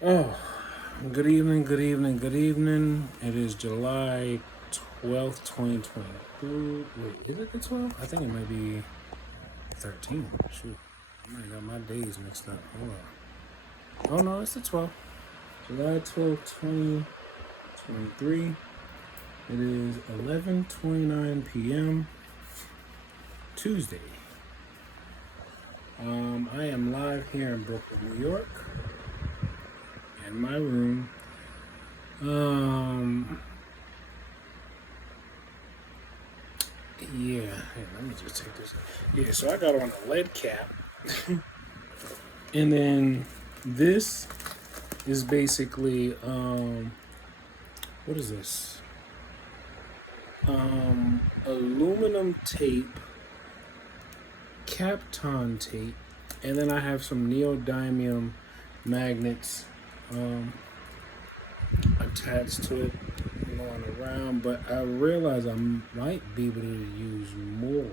Oh, good evening, good evening, good evening. It is July 12th, 2022. Wait, is it the 12th? I think it might be 13. Shoot, I might have got my days mixed up. Hold on. Oh, no, it's the 12th. July 12th, 2023. It is 11:29 p.m. Tuesday. I am live here in Brooklyn, New York, in my room. Um, let me just take this. Yeah, so I got on a lead cap, and then this is basically what is this? Aluminum tape, Kapton tape, and then I have some neodymium magnets um, attached to it, going around. But I realize I might be able to use more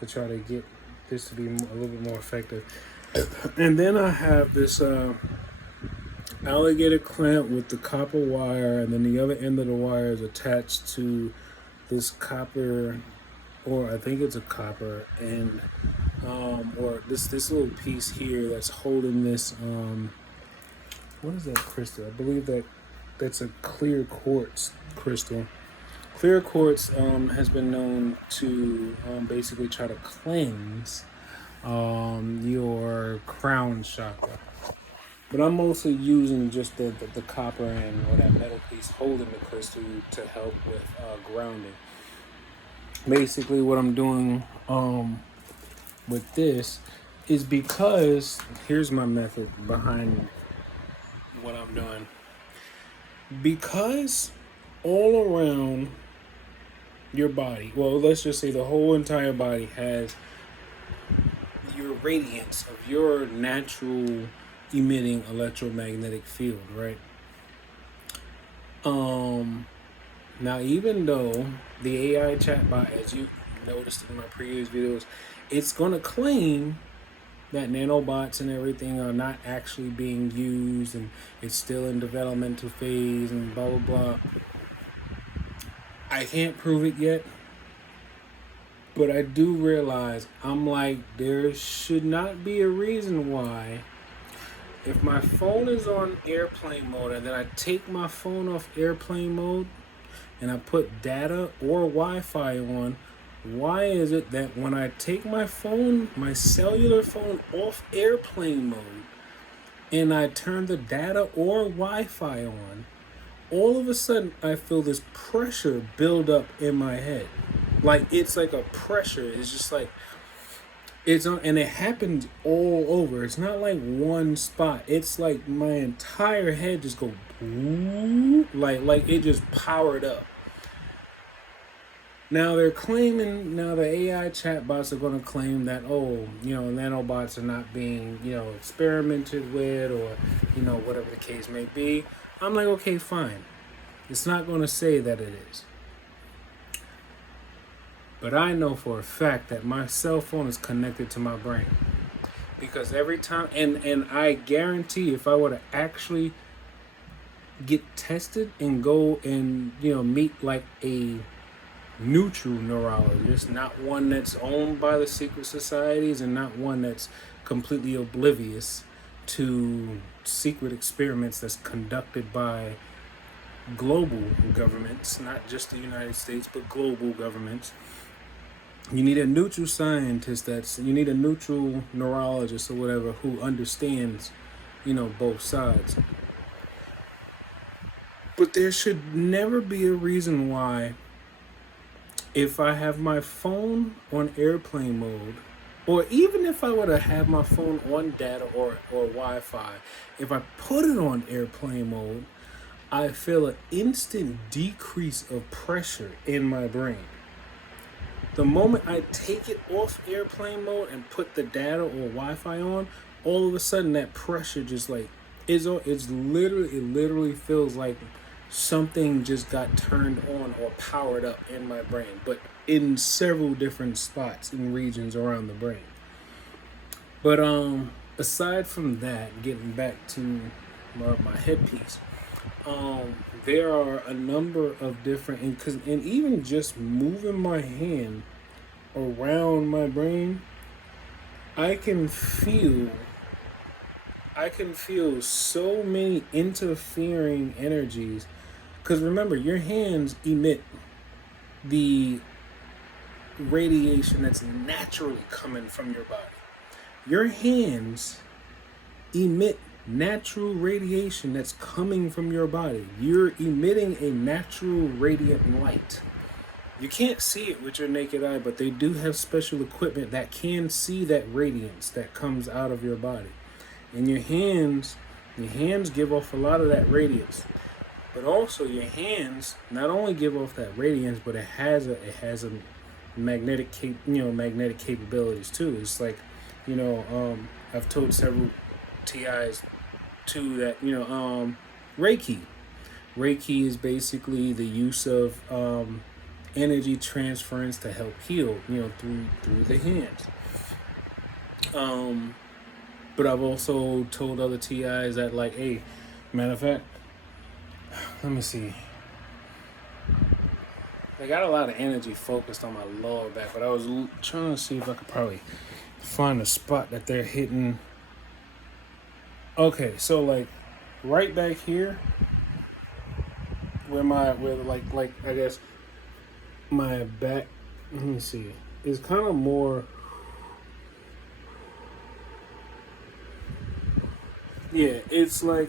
to try to get this to be a little bit more effective. And then I have this alligator clamp with the copper wire, and then the other end of the wire is attached to this copper, or I think it's a copper, and or this little piece here that's holding this. What is that crystal? I believe that's a clear quartz crystal. Clear quartz has been known to basically try to cleanse your crown chakra. But I'm mostly using just the copper and or that metal piece holding the crystal to help with grounding. Basically, what I'm doing with this is because here's my method behind what I'm doing. Because all around your body, well, let's just say the whole entire body has your radiance of your natural emitting electromagnetic field, right? Um, Now, even though the AI chatbot, as you noticed in my previous videos, it's going to claim that nanobots and everything are not actually being used and it's still in developmental phase and blah, blah, blah. I can't prove it yet, but I do realize I'm like, there should not be a reason why if my phone is on airplane mode and then I take my phone off airplane mode and I put data or Wi-Fi on, why is it that when I take my phone, my cellular phone off airplane mode, and I turn the data or Wi-Fi on, all of a sudden I feel this pressure build up in my head. Like it's like a pressure. It's just like it's on, and it happens all over. It's not like one spot. It's like my entire head just go like it just powered up. Now they're claiming, now the AI chatbots are going to claim that, oh, nanobots are not being, experimented with, or, whatever the case may be. I'm like, okay, fine. It's not going to say that it is. But I know for a fact that my cell phone is connected to my brain. Because every time, and I guarantee if I were to actually get tested and go and, meet like a neutral neurologist, not one that's owned by the secret societies and not one that's completely oblivious to secret experiments that's conducted by global governments, not just the United States, but global governments. You need a neutral scientist you need a neutral neurologist or whatever who understands, both sides. But there should never be a reason why if I have my phone on airplane mode, or even if I were to have my phone on data or Wi-Fi, if I put it on airplane mode, I feel an instant decrease of pressure in my brain. The moment I take it off airplane mode and put the data or Wi-Fi on, all of a sudden that pressure just like it literally feels like something just got turned on or powered up in my brain, but in several different spots and regions around the brain. But aside from that, getting back to my headpiece. There are a number of different, and even just moving my hand around my brain, I can feel I can feel so many interfering energies. Because remember, your hands emit the radiation that's naturally coming from your body. Your hands emit natural radiation that's coming from your body. You're emitting a natural radiant light. You can't see it with your naked eye, but they do have special equipment that can see that radiance that comes out of your body. And your hands give off a lot of that radiance. But also your hands not only give off that radiance, but it has a magnetic capabilities too. It's like, I've told several TIs too that Reiki. Reiki is basically the use of energy transference to help heal, through the hands. But I've also told other TIs that, like, hey, matter of fact, let me see. I got a lot of energy focused on my lower back, but I was trying to see if I could probably find a spot that they're hitting. Okay, so like right back here, where I guess my back. Let me see. Is kind of more. Yeah, it's like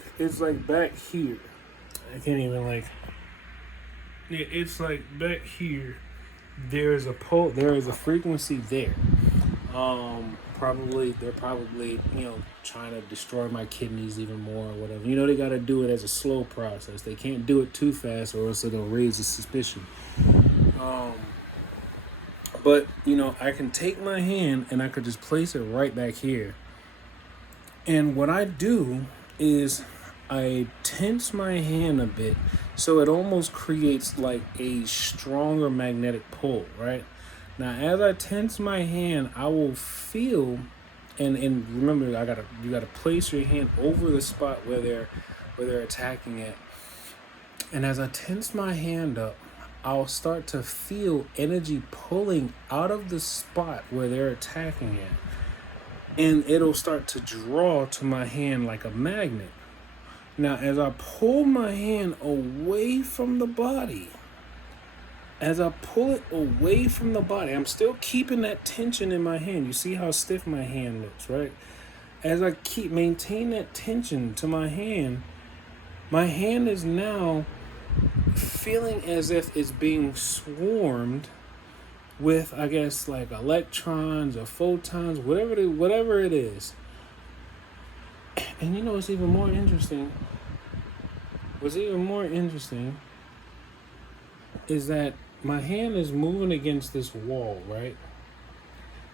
back here. I can't even like. Yeah, it's like back here. There is a frequency there. They're probably trying to destroy my kidneys even more or whatever. They got to do it as a slow process. They can't do it too fast or else it'll raise a suspicion. But I can take my hand and I could just place it right back here. And what I do is I tense my hand a bit so it almost creates like a stronger magnetic pull, right? Now, as I tense my hand, I will feel, and remember, you gotta place your hand over the spot where they're attacking it. And as I tense my hand up, I'll start to feel energy pulling out of the spot where they're attacking it, and it'll start to draw to my hand like a magnet. Now, as I pull my hand away from the body, I'm still keeping that tension in my hand. You see how stiff my hand looks, right? As I maintain that tension to my hand is now feeling as if it's being swarmed with, I guess, like electrons or photons, whatever it is. And what's even more interesting? Is that my hand is moving against this wall, right?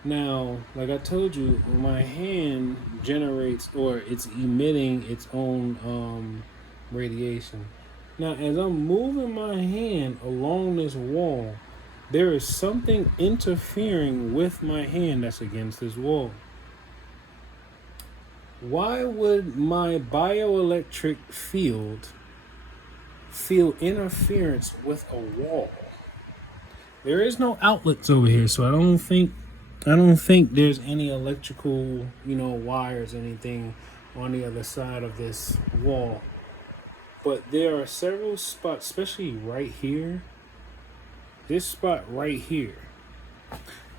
Now, like I told you, my hand generates, or it's emitting its own radiation. Now, as I'm moving my hand along this wall, there is something interfering with my hand that's against this wall. Why would my bioelectric field feel interference with a wall? There is no outlets over here, so I don't think there's any electrical, wires, anything on the other side of this wall. But there are several spots, especially right here. This spot right here.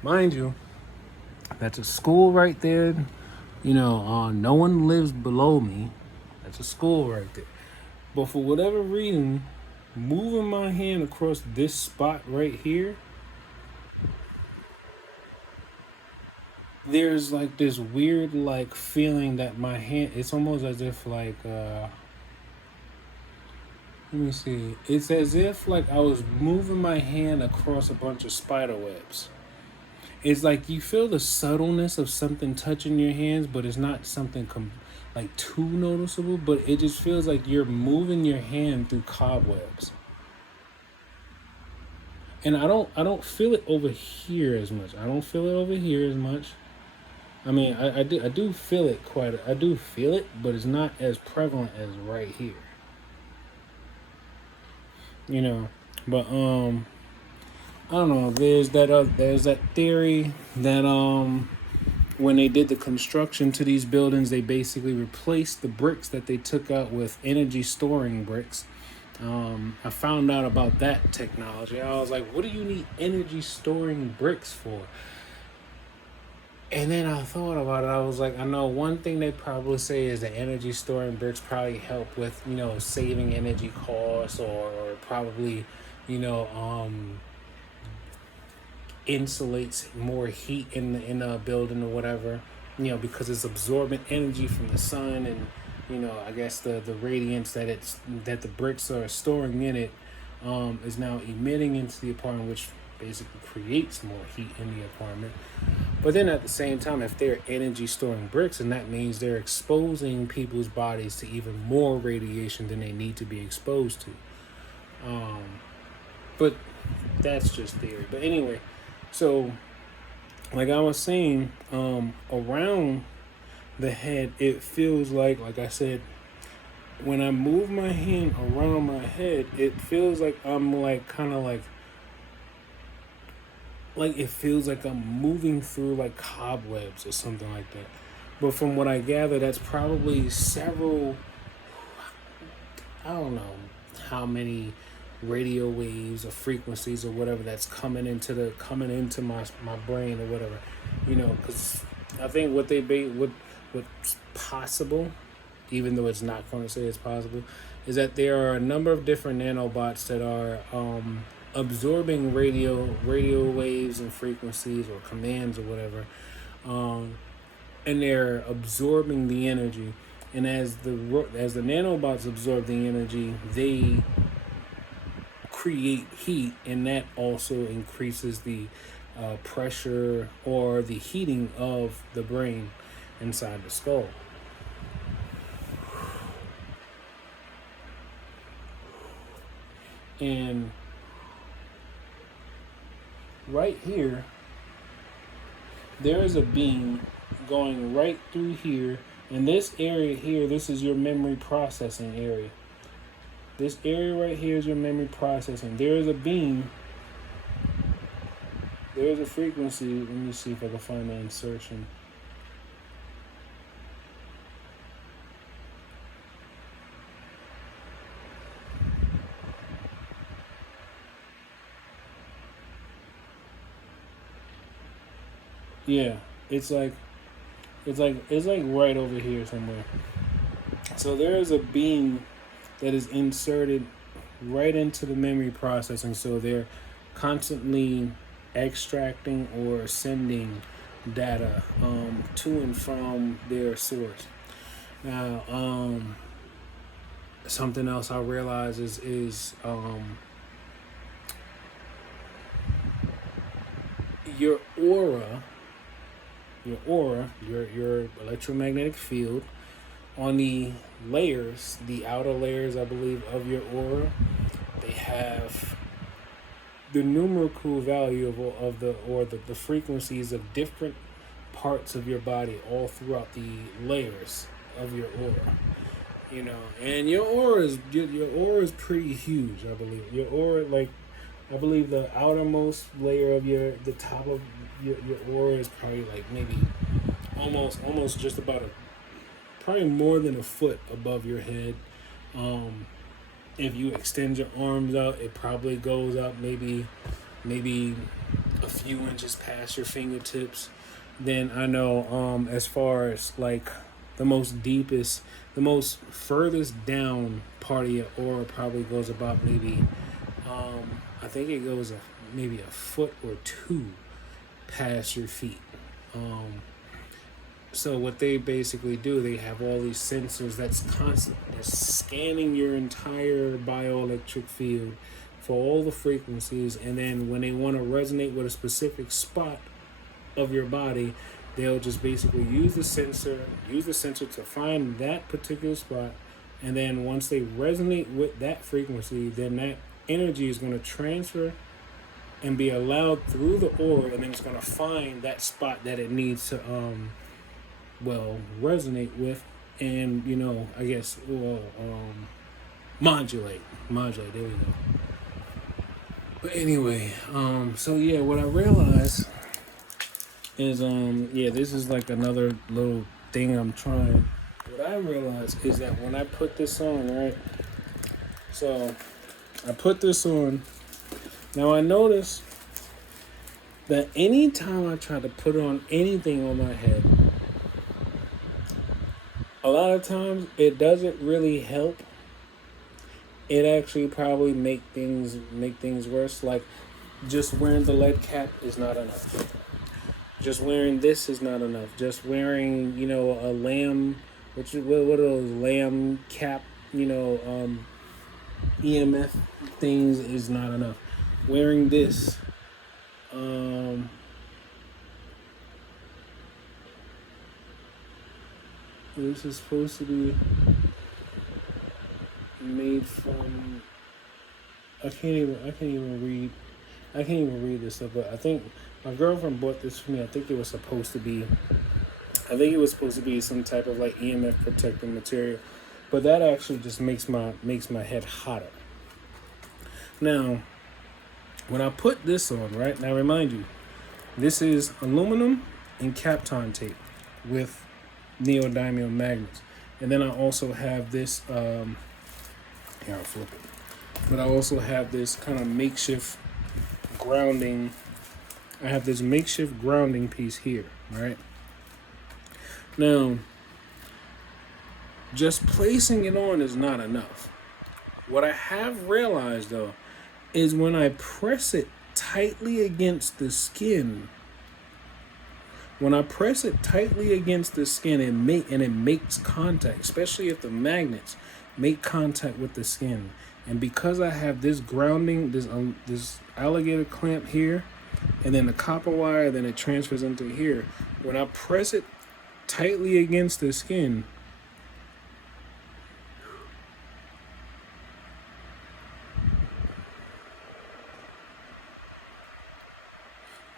Mind you, that's a school right there. No one lives below me. That's a school right there. But for whatever reason, moving my hand across this spot right here, there's like this weird like feeling that my hand, it's almost as if like let me see. It's as if like I was moving my hand across a bunch of spider webs. It's like you feel the subtleness of something touching your hands, but it's not something like too noticeable, but it just feels like you're moving your hand through cobwebs. And I don't feel it over here as much. I mean, I do feel it I do feel it, but it's not as prevalent as right here. You know, but I don't know. There's that theory that when they did the construction to these buildings, they basically replaced the bricks that they took out with energy storing bricks. I found out about that technology. I was like, what do you need energy storing bricks for? And then I thought about it. I was like, I know one thing they probably say is that energy storing bricks probably help with, saving energy costs, or probably, you know, insulates more heat in a building or whatever, because it's absorbing energy from the sun, and I guess the radiance that the bricks are storing in it is now emitting into the apartment, which basically creates more heat in the apartment. But then at the same time, if they're energy storing bricks, and that means they're exposing people's bodies to even more radiation than they need to be exposed to. Um, but that's just theory. But anyway, so like I was saying, around the head, it feels like I said, when I move my hand around my head, it feels like I'm like kind of like it feels like I'm moving through like cobwebs or something like that. But from what I gather, that's probably several, I don't know how many radio waves or frequencies or whatever that's coming into my brain or whatever, because I think what's possible, even though it's not going to say it's possible, is that there are a number of different nanobots that are absorbing radio waves and frequencies or commands or whatever, um, and they're absorbing the energy. And as the nanobots absorb the energy, they create heat, and that also increases the pressure or the heating of the brain inside the skull. And right here, there is a beam going right through here. In this area here, this is your memory processing area. This area right here is your memory processing. There is a beam. There is a frequency. Let me see if I can find the insertion. Yeah, it's like right over here somewhere. So there is a beam that is inserted right into the memory processing. So they're constantly extracting or sending data to and from their source. Now, something else I realize is your aura, your electromagnetic field on the outer layers, I believe, of your aura. They have the numerical value of the frequencies of different parts of your body all throughout the layers of your aura. And your aura is pretty huge. I believe your aura, like, I believe the outermost layer of the top of your aura is probably like maybe almost just about probably more than a foot above your head. Um, if you extend your arms out, it probably goes up maybe a few inches past your fingertips. Then I know, as far as like the most furthest down part of your aura probably goes about maybe, I think it goes maybe a foot or two past your feet. Um, so what they basically do, they have all these sensors that's scanning your entire bioelectric field for all the frequencies, and then when they want to resonate with a specific spot of your body, they'll just basically use the sensor to find that particular spot, and then once they resonate with that frequency, then that energy is going to transfer and be allowed through the aura, and then it's going to find that spot that it needs to well, resonate with, and I guess, modulate. There we go. But anyway, so yeah, what I realized is, yeah, this is like another little thing I'm trying. What I realized is that when I put this on, right? So I put this on. Now I notice that anytime I try to put on anything on my head, a lot of times it doesn't really help. It actually probably make things worse. Like, just wearing the lead cap is not enough. Just wearing this is not enough. Just wearing, a lamb, what are those lamb cap, EMF things is not enough. Wearing this, this is supposed to be made from. I can't even read this stuff. But I think my girlfriend bought this for me. I think it was supposed to be. I think it was supposed to be some type of like EMF protecting material, but that actually just makes my head hotter. Now, when I put this on, right now, remind you, this is aluminum and Kapton tape with neodymium magnets, and then I also have this. Here, I'll flip it. But I also have this kind of makeshift grounding. I have this makeshift grounding piece here, right? Now, just placing it on is not enough. What I have realized, though, is when I press it tightly against the skin, it makes contact, especially if the magnets make contact with the skin. And because I have this grounding, this alligator clamp here, and then the copper wire, then it transfers into here. When I press it tightly against the skin,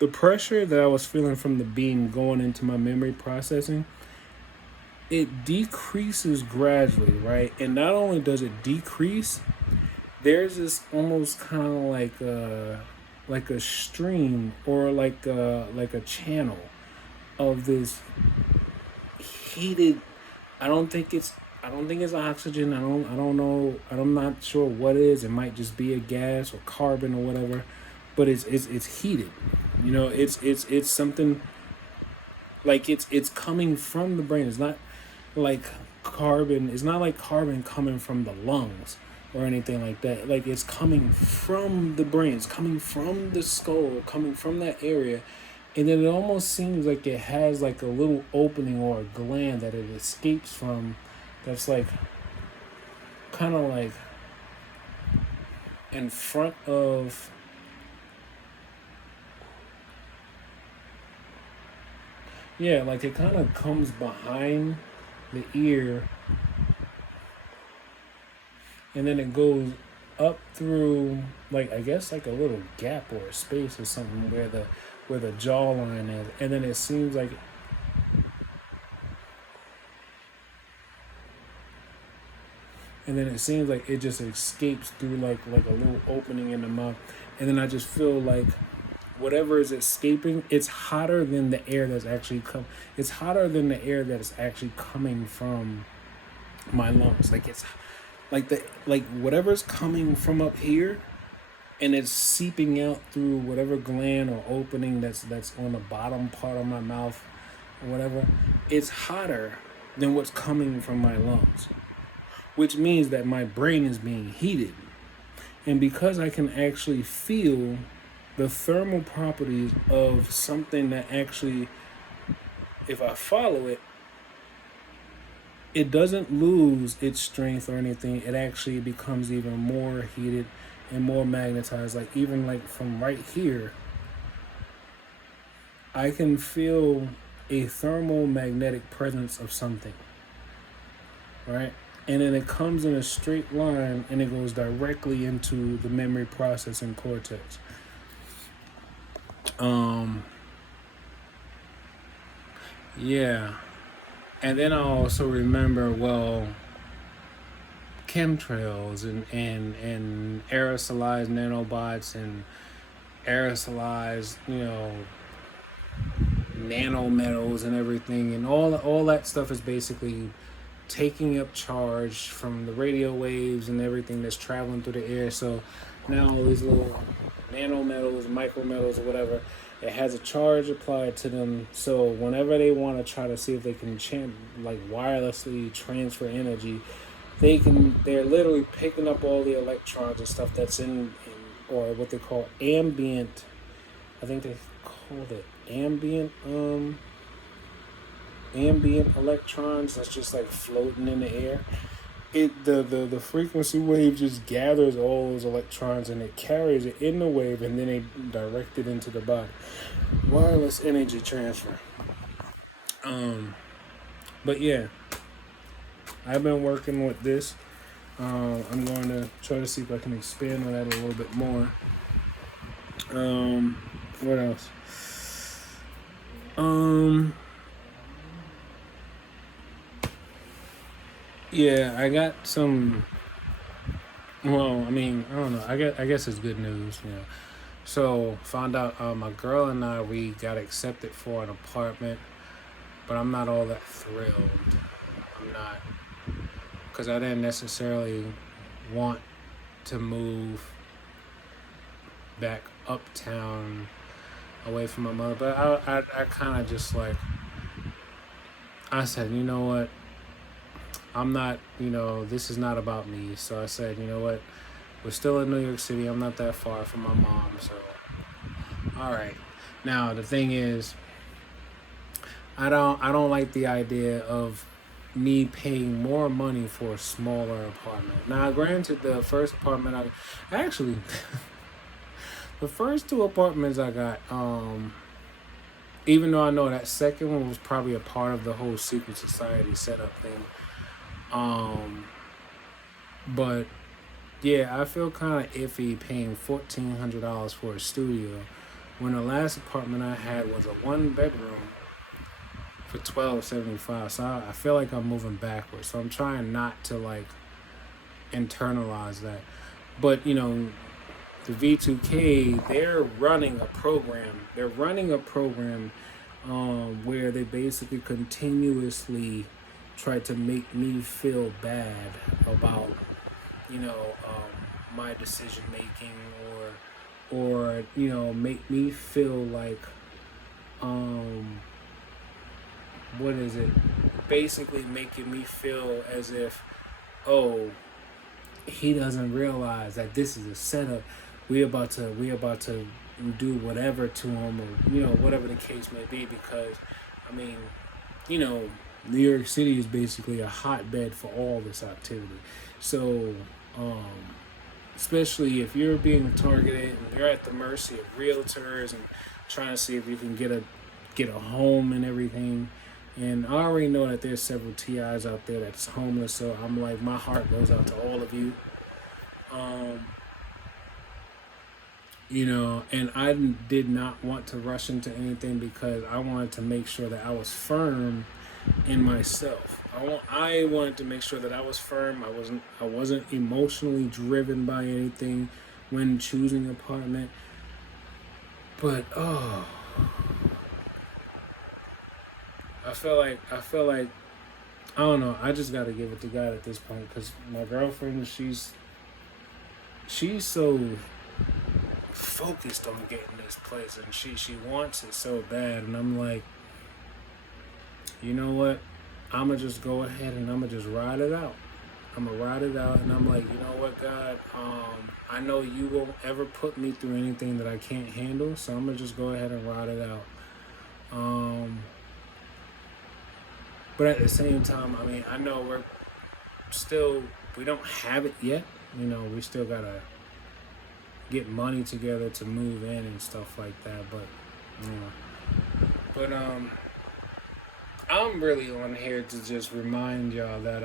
the pressure that I was feeling from the beam going into my memory processing, it decreases gradually, right? And not only does it decrease, there's this almost kind of like a stream, or like a channel of this heated. I don't think it's oxygen. I don't know. I'm not sure what it is. It might just be a gas or carbon or whatever, but it's heated. It's something like it's coming from the brain. It's not like carbon. It's not like carbon coming from the lungs or anything like that. Like, it's coming from the brain. It's coming from the skull, coming from that area. And then it almost seems like it has like a little opening or a gland that it escapes from, that's like kind of like in front of, yeah, like it kind of comes behind the ear, and then it goes up through, like, I guess like a little gap or a space or something where the jawline is, and then it seems like it just escapes through like a little opening in the mouth, and then I just feel like whatever is escaping, it's hotter than the air that's actually it's hotter than the air that is actually coming from my lungs. Like, it's like whatever's coming from up here, and it's seeping out through whatever gland or opening that's on the bottom part of my mouth or whatever. It's hotter than what's coming from my lungs, which means that my brain is being heated. And because I can actually feel the thermal properties of something that actually, if I follow it, it doesn't lose its strength or anything. It actually becomes even more heated and more magnetized. Like, even like from right here, I can feel a thermal magnetic presence of something, right? And then it comes in a straight line, and it goes directly into the memory processing cortex. Yeah. And then I also remember, well, chemtrails and aerosolized nanobots and aerosolized, nanometals and everything, and all that stuff is basically taking up charge from the radio waves and everything that's traveling through the air. So now all these little nanometals, micrometals, or whatever, it has a charge applied to them. So whenever they want to try to see if they can like wirelessly transfer energy, they're literally picking up all the electrons and stuff that's in or what they call ambient. I think they called it ambient electrons that's just like floating in the air. The frequency wave just gathers all those electrons and it carries it in the wave, and then they direct it into the body. Wireless energy transfer. But yeah, I've been working with this. I'm going to try to see if I can expand on that a little bit more. What else? Yeah, I got some. Well, I mean, I don't know. I guess it's good news. So found out my girl and we got accepted for an apartment, but I'm not all that thrilled. I'm not, because I didn't necessarily want to move back uptown away from my mother, but I kind of just like, I said, you know what, I'm not, this is not about me. So I said, you know what, we're still in New York City. I'm not that far from my mom. So, all right. Now the thing is, I don't like the idea of me paying more money for a smaller apartment. Now, granted, the first apartment I actually the first two apartments I got, even though I know that second one was probably a part of the whole secret society setup thing, but yeah, I feel kind of iffy paying $1,400 for a studio when the last apartment I had was a 1 bedroom for $1,275. So I feel like I'm moving backwards. So I'm trying not to like internalize that. But the V2K, they're running a program. They're running a program where they basically continuously try to make me feel bad about my decision making, or make me feel like what is it, basically making me feel as if, oh, he doesn't realize that this is a setup. We about to do whatever to him, or whatever the case may be, because I mean, New York City is basically a hotbed for all this activity. So especially if you're being targeted and you're at the mercy of realtors and trying to see if you can get a home and everything. And I already know that there's several TIs out there that's homeless, so I'm like, my heart goes out to all of you. And I did not want to rush into anything because I wanted to make sure that I was firm in myself. I wanted to make sure that I was firm. I wasn't emotionally driven by anything when choosing an apartment. But I feel like I don't know. I just gotta give it to God at this point, because my girlfriend, she's so focused on getting this place, and she wants it so bad, and I'm like, you know what? I'ma just go ahead and I'ma just ride it out. And I'm like, you know what, God? I know you won't ever put me through anything that I can't handle, so I'm gonna just go ahead and ride it out. But at the same time, I mean, I know we don't have it yet. We still gotta get money together to move in and stuff like that. But I'm really on here to just remind y'all that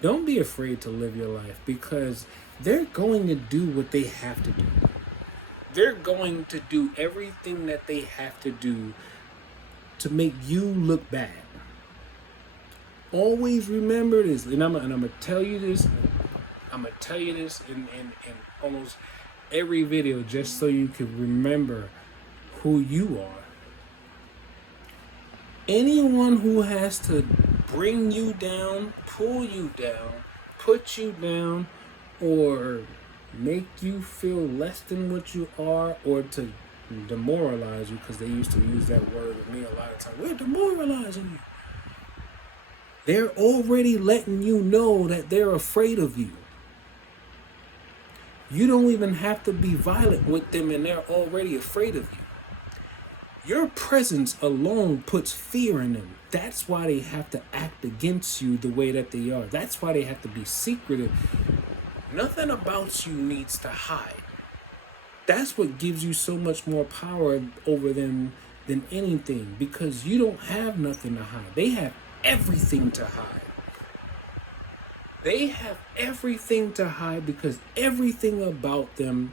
don't be afraid to live your life, because they're going to do what they have to do. They're going to do everything that they have to do to make you look bad. Always remember this, and I'm gonna tell you this. I'm gonna tell you this in almost every video, just so you can remember who you are. Anyone who has to bring you down, pull you down, put you down, or make you feel less than what you are, or to demoralize you, because they used to use that word with me a lot of times. We're demoralizing you. They're already letting you know that they're afraid of you. You don't even have to be violent with them, and they're already afraid of you. Your presence alone puts fear in them. That's why they have to act against you the way that they are. That's why they have to be secretive. Nothing about you needs to hide. That's what gives you so much more power over them than anything, because you don't have nothing to hide. They have everything to hide. They have everything to hide because everything about them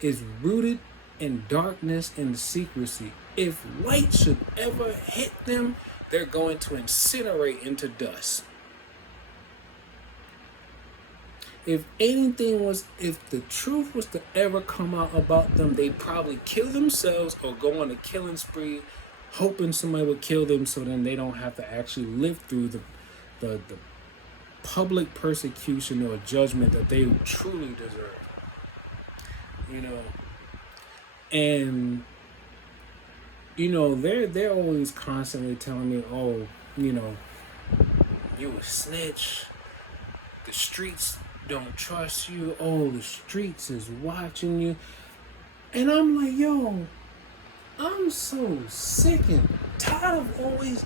is rooted in darkness and secrecy. If light should ever hit them, they're going to incinerate into dust. If the truth was to ever come out about them, they'd probably kill themselves or go on a killing spree, hoping somebody would kill them, so then they don't have to actually live through the public persecution or judgment that they truly deserve. And they're always constantly telling me, oh, you a snitch, the streets don't trust you, oh, the streets is watching you. And I'm like, yo, I'm so sick and tired of always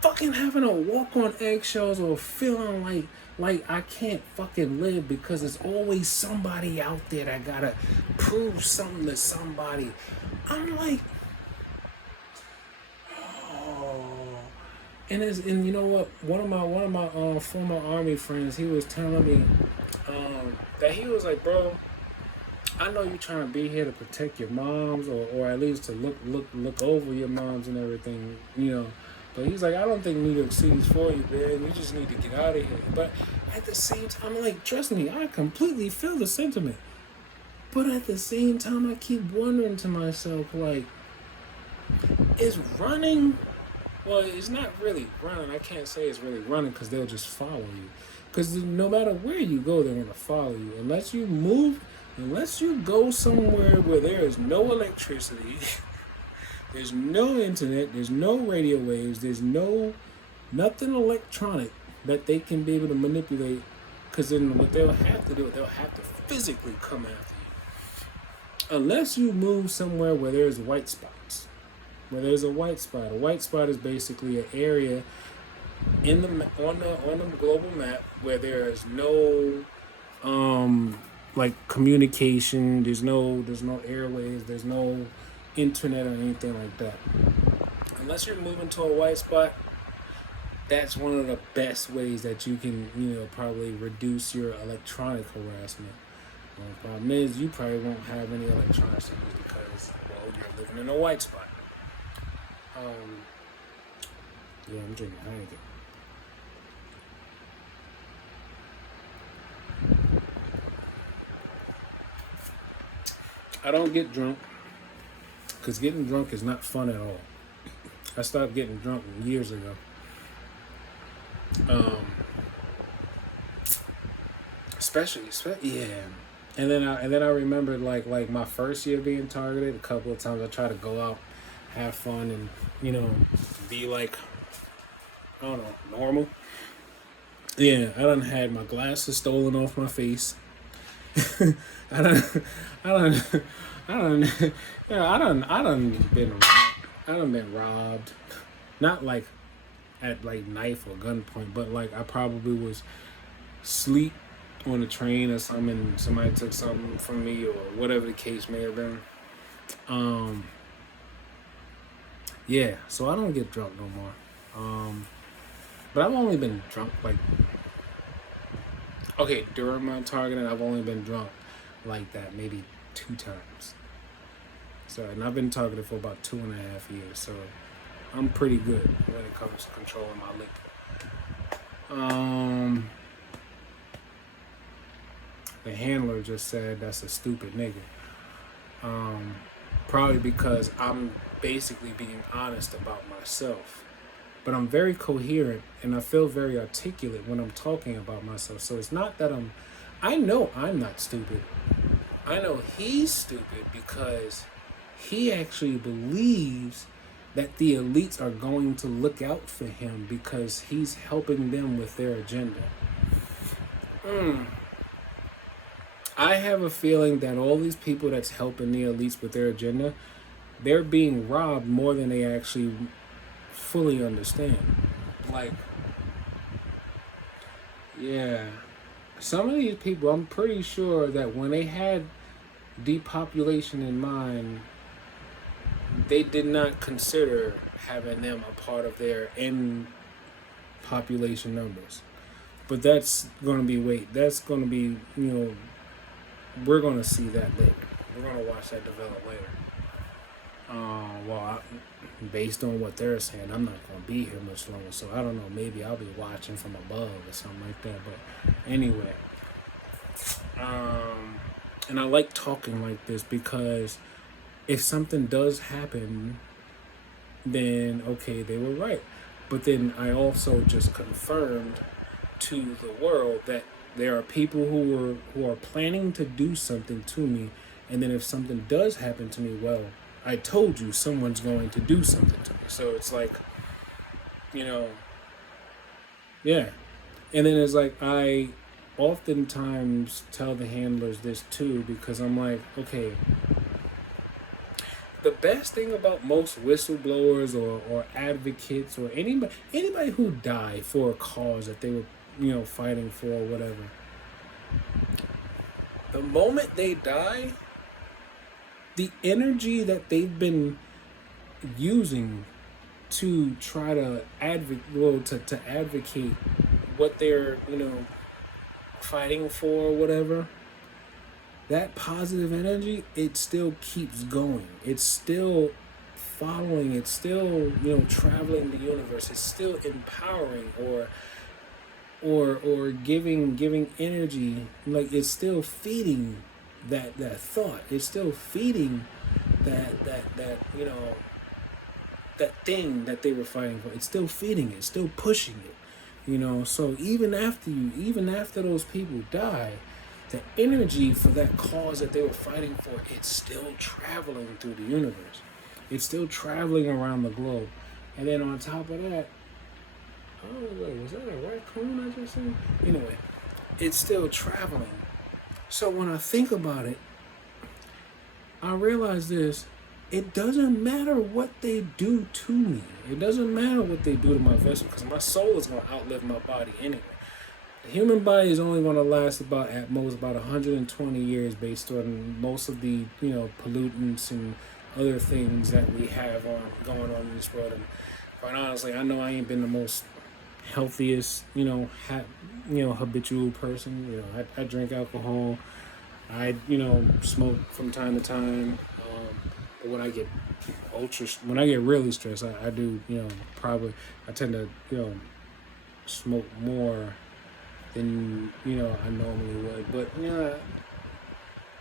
fucking having to walk on eggshells or feeling like I can't fucking live, because there's always somebody out there that gotta prove something to somebody. I'm like, oh. And you know what? One of my former army friends, he was telling me that he was like, bro, I know you're trying to be here to protect your moms, or at least to look over your moms and everything, But he's like, I don't think New York City's for you, man. You just need to get out of here. But at the same time, I'm like, trust me, I completely feel the sentiment. But at the same time, I keep wondering to myself, like, is running... Well, it's not really running. I can't say it's really running, because they'll just follow you. Because no matter where you go, they're going to follow you. Unless you go somewhere where there is no electricity... There's no internet, there's no radio waves, there's nothing electronic that they can be able to manipulate, because then what they'll have to do, they'll have to physically come after you. Unless you move somewhere where there's white spots. Where there's a white spot. A white spot is basically an area on the global map where there is no communication, there's no airways, there's no internet or anything like that. Unless you're moving to a white spot, that's one of the best ways that you can, probably reduce your electronic harassment. The problem is you probably won't have any electronics because, well, you're living in a white spot. Yeah, I'm drinking Heineken. I don't get drunk, because getting drunk is not fun at all. I stopped getting drunk years ago. Yeah. And then I remembered like my first year being targeted. A couple of times I tried to go out, have fun, and be like, I don't know, normal. Yeah, I done had my glasses stolen off my face. I done been robbed. Not like at like knife or gunpoint, but like I probably was asleep on a train or something, and somebody took something from me, or whatever the case may have been. Yeah, so I don't get drunk no more. But I've only been drunk during my targeting, I've only been drunk like that maybe 2 times. So, and I've been targeted for about 2.5 years. So, I'm pretty good when it comes to controlling my liquor. The handler just said that's a stupid nigga. Probably because I'm basically being honest about myself. But I'm very coherent and I feel very articulate when I'm talking about myself. So it's not that I know I'm not stupid. I know he's stupid because he actually believes that the elites are going to look out for him because he's helping them with their agenda. I have a feeling that all these people that's helping the elites with their agenda, they're being robbed more than they actually fully understand. Like, yeah, some of these people, I'm pretty sure that when they had depopulation in mind, they did not consider having them a part of their end population numbers. But that's going to be, that's going to be, we're going to see that later. We're going to watch that develop later. Based on what they're saying, I'm not going to be here much longer. So I don't know. Maybe I'll be watching from above or something like that. But anyway, and I like talking like this because if something does happen, then okay, they were right. But then I also just confirmed to the world that there are people who are planning to do something to me, and then if something does happen to me, well, I told you someone's going to do something to me. So it's like, yeah. And then it's like I oftentimes tell the handlers this too because I'm like, okay, the best thing about most whistleblowers or advocates or anybody who died for a cause that they were fighting for or whatever, the moment they die, the energy that they've been using to try to advocate what they're fighting for or whatever, that positive energy, it still keeps going. It's still following. It's still traveling the universe. It's still empowering or giving energy. Like it's still feeding that thought. It's still feeding that that thing that they were fighting for. It's still feeding it. It's still pushing it. So even after those people die, the energy for that cause that they were fighting for, it's still traveling through the universe. It's still traveling around the globe. And then on top of that, oh wait, was that a raccoon I just seen? Anyway, it's still traveling. So when I think about it, I realize this. It doesn't matter what they do to me. It doesn't matter what they do to my vessel because my soul is going to outlive my body anyway. The human body is only going to last at most 120 years based on most of the pollutants and other things that we have going on in this world. And quite honestly, I know I ain't been the most healthiest habitual person. I drink alcohol. I smoke from time to time. But when I get really stressed, I do probably I tend to smoke more than I normally would. But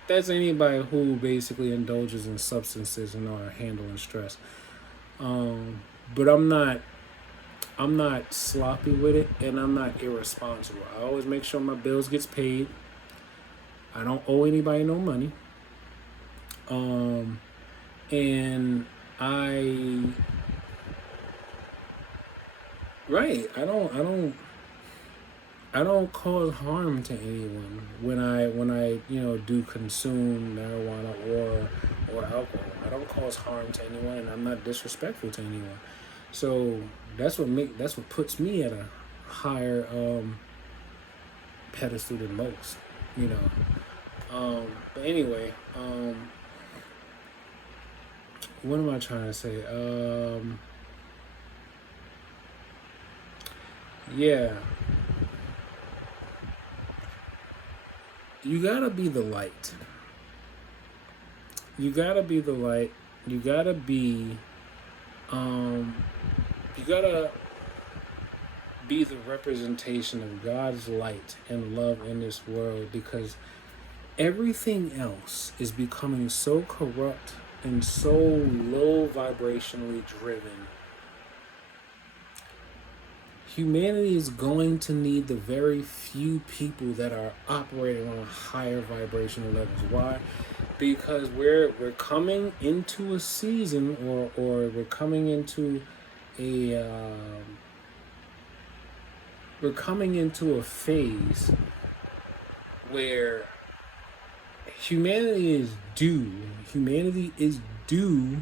that's anybody who basically indulges in substances and are handling stress. But I'm not sloppy with it, and I'm not irresponsible. I always make sure my bills gets paid. I don't owe anybody no money. And I don't cause harm to anyone when I do consume marijuana or alcohol. I don't cause harm to anyone, and I'm not disrespectful to anyone. So that's what puts me at a higher pedestal than most. But anyway, what am I trying to say? Yeah. You gotta be the light. You gotta be the light. You gotta be Um, you gotta be the representation of God's light and love in this world, because everything else is becoming so corrupt and so low vibrationally driven. Humanity is going to need the very few people that are operating on higher vibrational levels. Why? Because we're coming into a season, or we're coming into a we're coming into a phase where humanity is due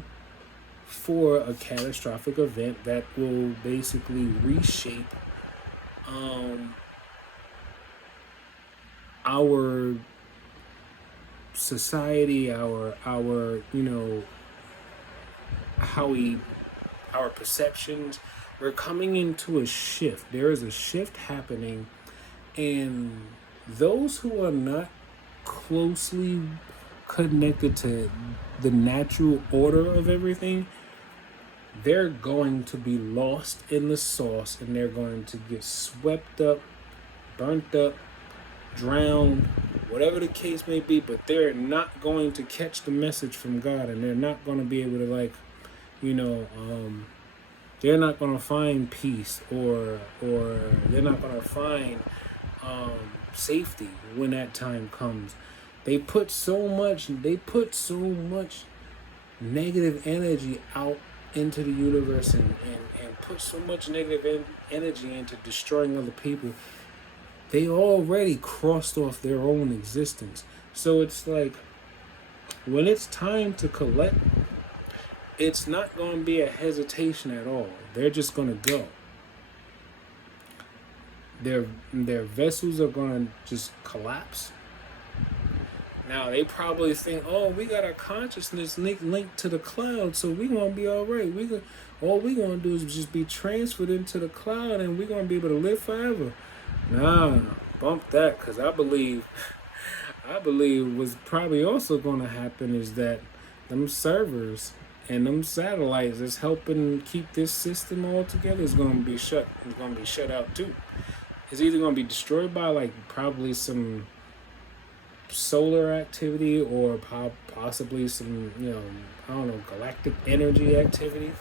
for a catastrophic event that will basically reshape our society, our how we our perceptions. We're coming into a shift. There is a shift happening, and those who are not closely connected to the natural order of everything, they're going to be lost in the sauce, and they're going to get swept up, burnt up, drowned, whatever the case may be. But they're not going to catch the message from God, and they're not going to be able to, like, they're not going to find peace, or they're not going to find safety when that time comes. They put so much negative energy out into the universe, and put so much negative energy into destroying other people. They already crossed off their own existence. So it's like, when it's time to collect, it's not going to be a hesitation at all. They're just going to go. Their vessels are going to just collapse. Now, they probably think, oh, we got our consciousness linked to the cloud, so we're going to be all right. All we're going to do is just be transferred into the cloud, and we're going to be able to live forever. Nah, bump that, because I believe what's probably also going to happen is that them servers and them satellites that's helping keep this system all together is going to be shut. It's going to be shut out too. It's either going to be destroyed by, like, probably some solar activity, or possibly some, galactic energy activity,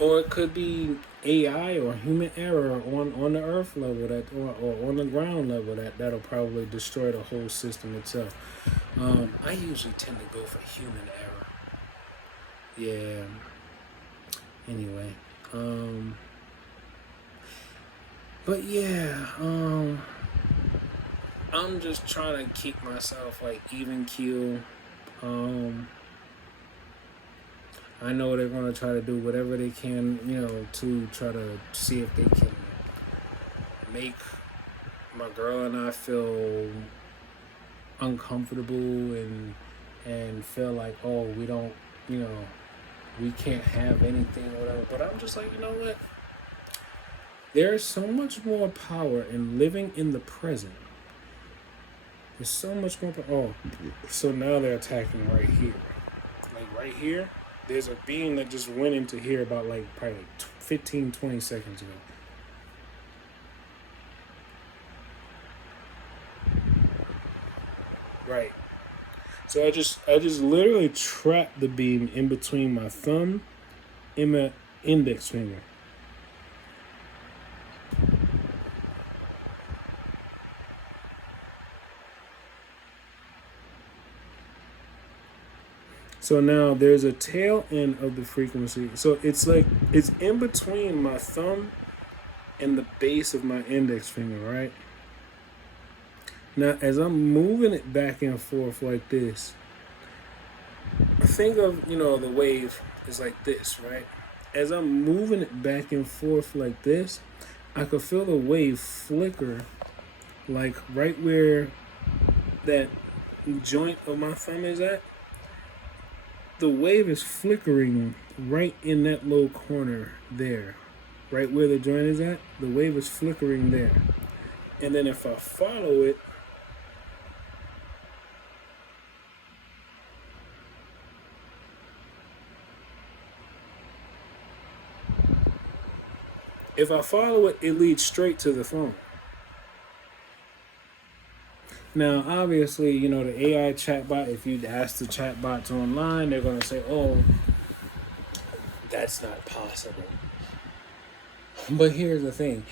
or it could be AI or human error on the earth level, that or on the ground level, that'll probably destroy the whole system itself. I usually tend to go for human error. Yeah. Anyway, but yeah, I'm just trying to keep myself, like, even keel. I know they're going to try to do whatever they can, to try to see if they can make my girl and I feel uncomfortable, and feel like, oh, we don't, we can't have anything or whatever. But I'm just like, you know what? There's so much more power in living in the present. There's so much more power. Oh, so now they're attacking right here. Like, right here, there's a beam that just went into here about, like, probably 15, 20 seconds ago. Right. So I just literally trapped the beam in between my thumb and my index finger. So now there's a tail end of the frequency. So it's like, it's in between my thumb and the base of my index finger, right? Now, as I'm moving it back and forth like this, think of, the wave is like this, right? As I'm moving it back and forth like this, I could feel the wave flicker, like right where that joint of my thumb is at. The wave is flickering right in that little corner there, right where the joint is at. The wave is flickering there. And then if I follow it, If I follow it, it leads straight to the phone. Now, obviously, the AI chatbot, if you ask the chatbots online, they're going to say, oh, that's not possible. But here's the thing.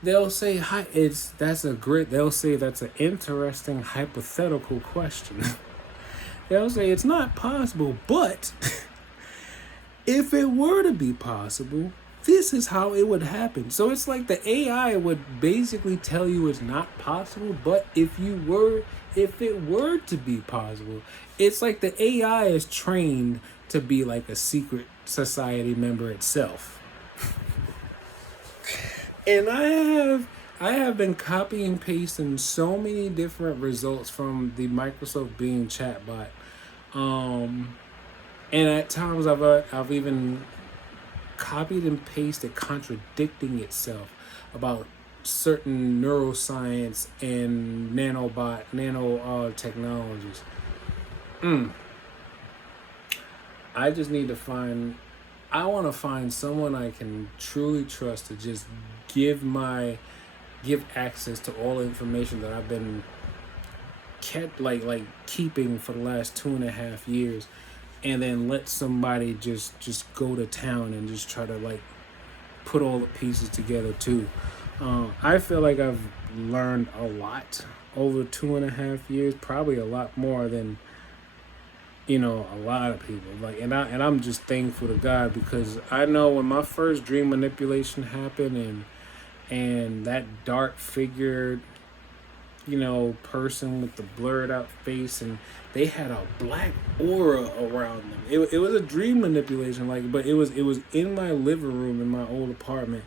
They'll say, hi, they'll say that's an interesting hypothetical question. They'll say it's not possible, but if it were to be possible, this is how it would happen. So it's like the AI would basically tell you it's not possible, but if it were to be possible, it's like the AI is trained to be like a secret society member itself. And I have been copying and pasting so many different results from the Microsoft Bing chatbot. And at times I've even copied and pasted contradicting itself about certain neuroscience and nano technologies. I just need to I want to find someone I can truly trust to just give access to all the information that I've been kept keeping for the last 2.5 years, and then let somebody just go to town and just try to put all the pieces together too. I feel like I've learned a lot over 2.5 years, probably a lot more than a lot of people. And I'm just thankful to God, because I know when my first dream manipulation happened, and that dark figure, person with the blurred out face, and they had a black aura around them. It was a dream manipulation, but it was in my living room in my old apartment,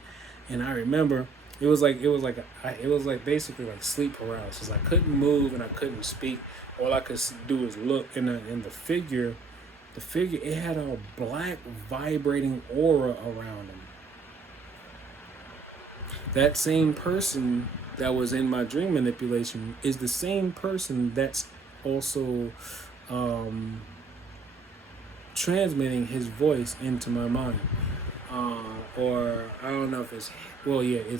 and I remember it was basically like sleep paralysis. I couldn't move and I couldn't speak. All I could do was look, and the figure, it had a black vibrating aura around him. That same person that was in my dream manipulation is the same person that's also transmitting his voice into my mind. Or I don't know if it's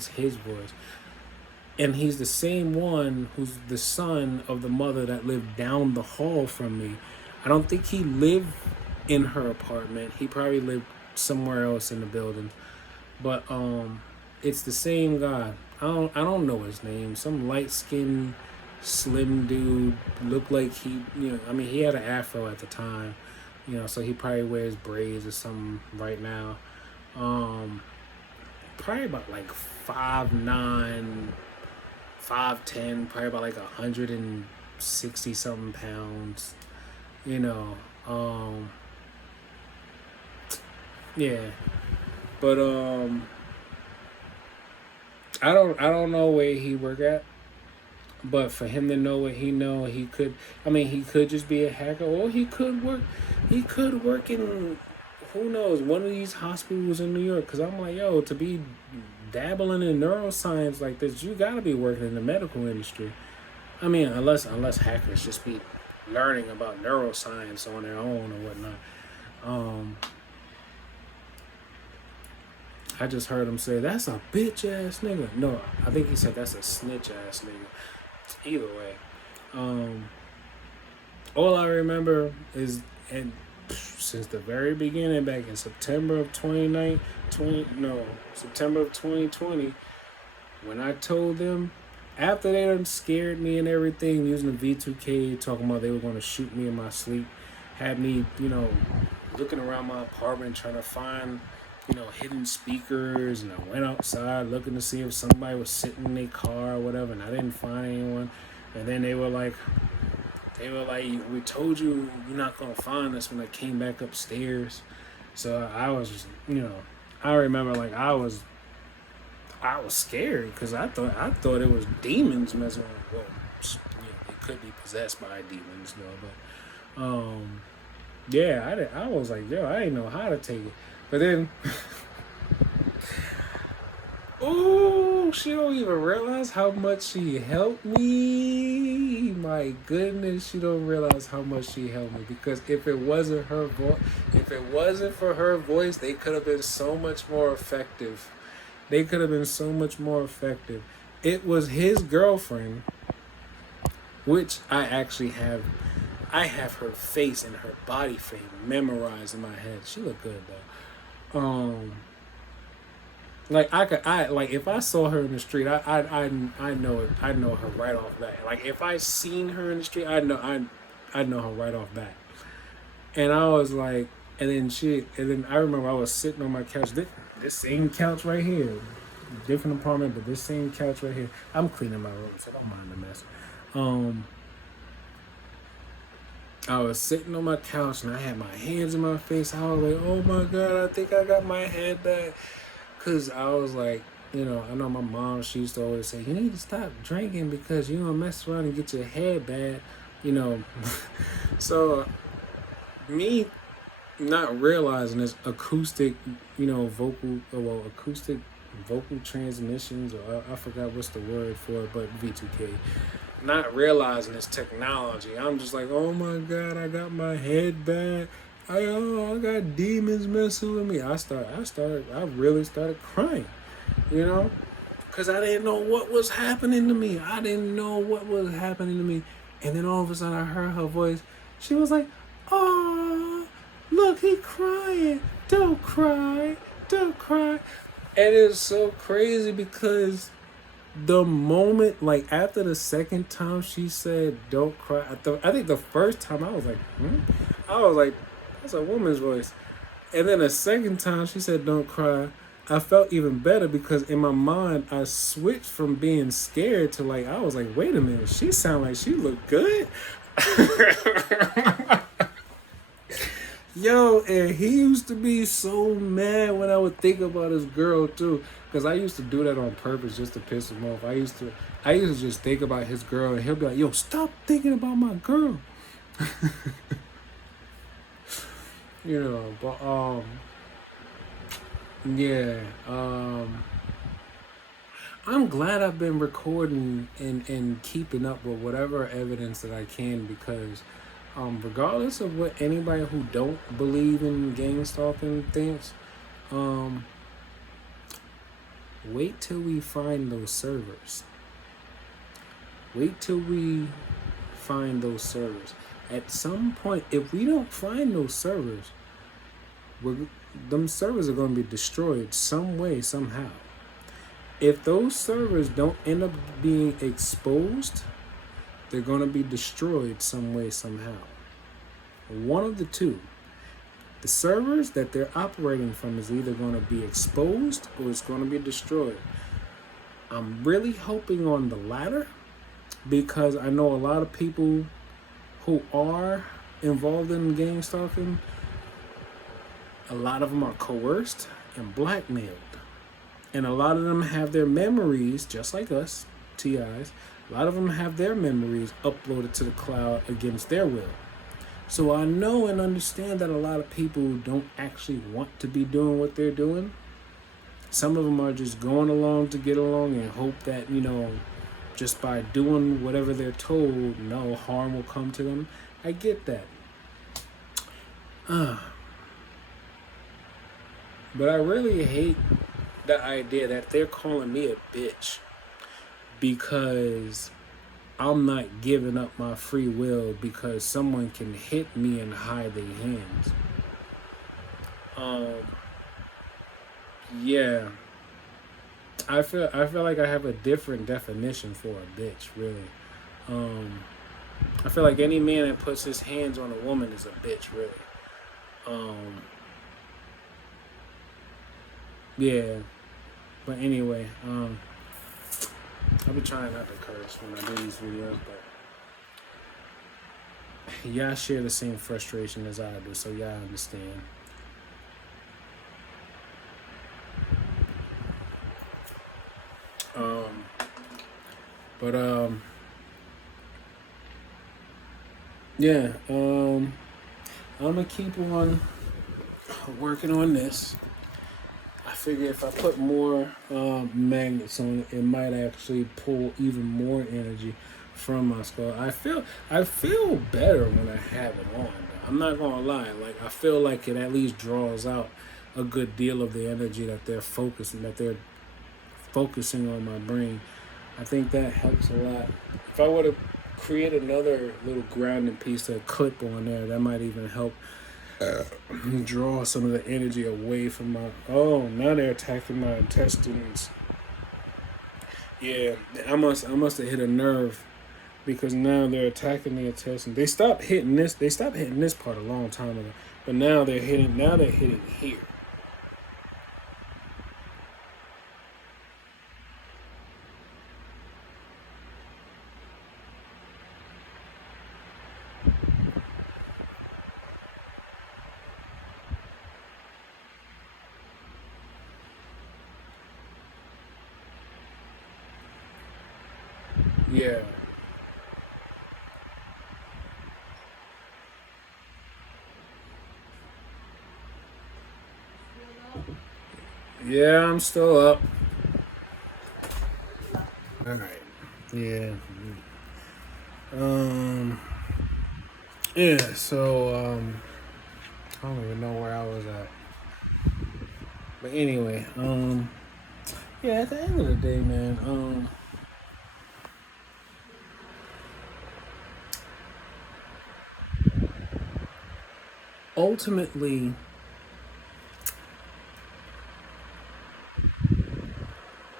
his voice. And he's the same one who's the son of the mother that lived down the hall from me. I don't think he lived in her apartment. He probably lived somewhere else in the building. But it's the same guy. I don't know his name. Some light skinned, slim dude. Looked like he had an afro at the time. So he probably wears braids or something right now. Probably about 5'9", 5'10", probably about 160 something pounds. Yeah. But I don't know where he work at, but for him to know what he know, he could just be a hacker, or he could work in, who knows, one of these hospitals in New York. Because I'm like, yo, to be dabbling in neuroscience like this, you gotta be working in the medical industry. Unless hackers just be learning about neuroscience on their own or whatnot. I just heard him say, that's a bitch ass nigga. No, I think he said that's a snitch ass nigga. Either way. All I remember is, and since the very beginning, back in September of 2020, when I told them, after they done scared me and everything, using the V2K, talking about they were going to shoot me in my sleep, had me, looking around my apartment trying to find, hidden speakers, and I went outside looking to see if somebody was sitting in their car or whatever, and I didn't find anyone. And then they were like, we told you you're not going to find us, when I came back upstairs. So I was just, I remember I was scared, because I thought it was demons messing with me. Well, it could be possessed by demons, but yeah, I was like, yo, I didn't know how to take it. But then, ooh, she don't even realize how much she helped me. My goodness, she don't realize how much she helped me. Because if it wasn't her voice, if it wasn't for her voice, they could have been so much more effective. They could have been so much more effective. It was his girlfriend, which I actually have. I have her face and her body frame memorized in my head. She looked good though. Like I like if I saw her in the street, I know it. I know her right off bat. Like if I seen her in the street, I know her right off bat. And I was like, and then I remember I was sitting on my couch, this same couch right here, different apartment, but this same couch right here. I'm cleaning my room, so don't mind the mess. Um, I was sitting on my couch and I had my hands in my face. I was like, oh my God, I think I got my head back. Cause I was like, I know my mom, she used to always say, you need to stop drinking because you don't mess around and get your head bad, you know. So me not realizing this acoustic, acoustic vocal transmissions, or I forgot what's the word for it, but V2K. Not realizing this technology, I'm just like, oh my God, I got my head back. I got demons messing with me. I really started crying, because I didn't know what was happening to me. And then all of a sudden I heard her voice. She was like, oh, look, he crying. Don't cry. Don't cry. And it's so crazy because the moment, like after the second time she said, don't cry. I think the first time I was like, I was like, that's a woman's voice. And then the second time she said, don't cry, I felt even better because in my mind, I switched from being scared to like, I was like, wait a minute, she sound like she looked good. Yo, and he used to be so mad when I would think about his girl too. Because I used to do that on purpose just to piss him off. I used to just think about his girl and he'll be like, yo, stop thinking about my girl. But yeah. I'm glad I've been recording and keeping up with whatever evidence that I can because regardless of what anybody who don't believe in gang stalking thinks, wait till we find those servers. Wait till we find those servers. At some point, if we don't find those servers, them servers are going to be destroyed some way, somehow. If those servers don't end up being exposed, they're going to be destroyed some way, somehow. One of the two. The servers that they're operating from is either going to be exposed or it's going to be destroyed. I'm really hoping on the latter because I know a lot of people who are involved in gang stalking, a lot of them are coerced and blackmailed. And a lot of them have their memories, just like us, TIs, a lot of them have their memories uploaded to the cloud against their will. So I know and understand that a lot of people don't actually want to be doing what they're doing. Some of them are just going along to get along and hope that, just by doing whatever they're told, no harm will come to them. I get that. But I really hate the idea that they're calling me a bitch because I'm not giving up my free will because someone can hit me and hide their hands. Yeah. I feel like I have a different definition for a bitch, really. I feel like any man that puts his hands on a woman is a bitch, really. Yeah. But anyway, I'll be trying not to curse when I do these videos, but y'all share the same frustration as I do, so y'all understand. Yeah, I'm gonna keep on working on this. I figure if I put more magnets on it, it might actually pull even more energy from my skull. I feel better when I have it on. Though. I'm not gonna lie. Like I feel like it at least draws out a good deal of the energy that they're focusing on my brain. I think that helps a lot. If I were to create another little grounding piece to clip on there, that might even help draw some of the energy away from my. Oh, now they're attacking my intestines. Yeah, I must have hit a nerve because now they're attacking the intestines. They stopped hitting this. They stopped hitting this part a long time ago, but now they're hitting. Now they're hitting here. Yeah, yeah, I'm still up. All right. Yeah. Um. Yeah. So. I don't even know where I was at. But anyway. Yeah. At the end of the day, man. Ultimately,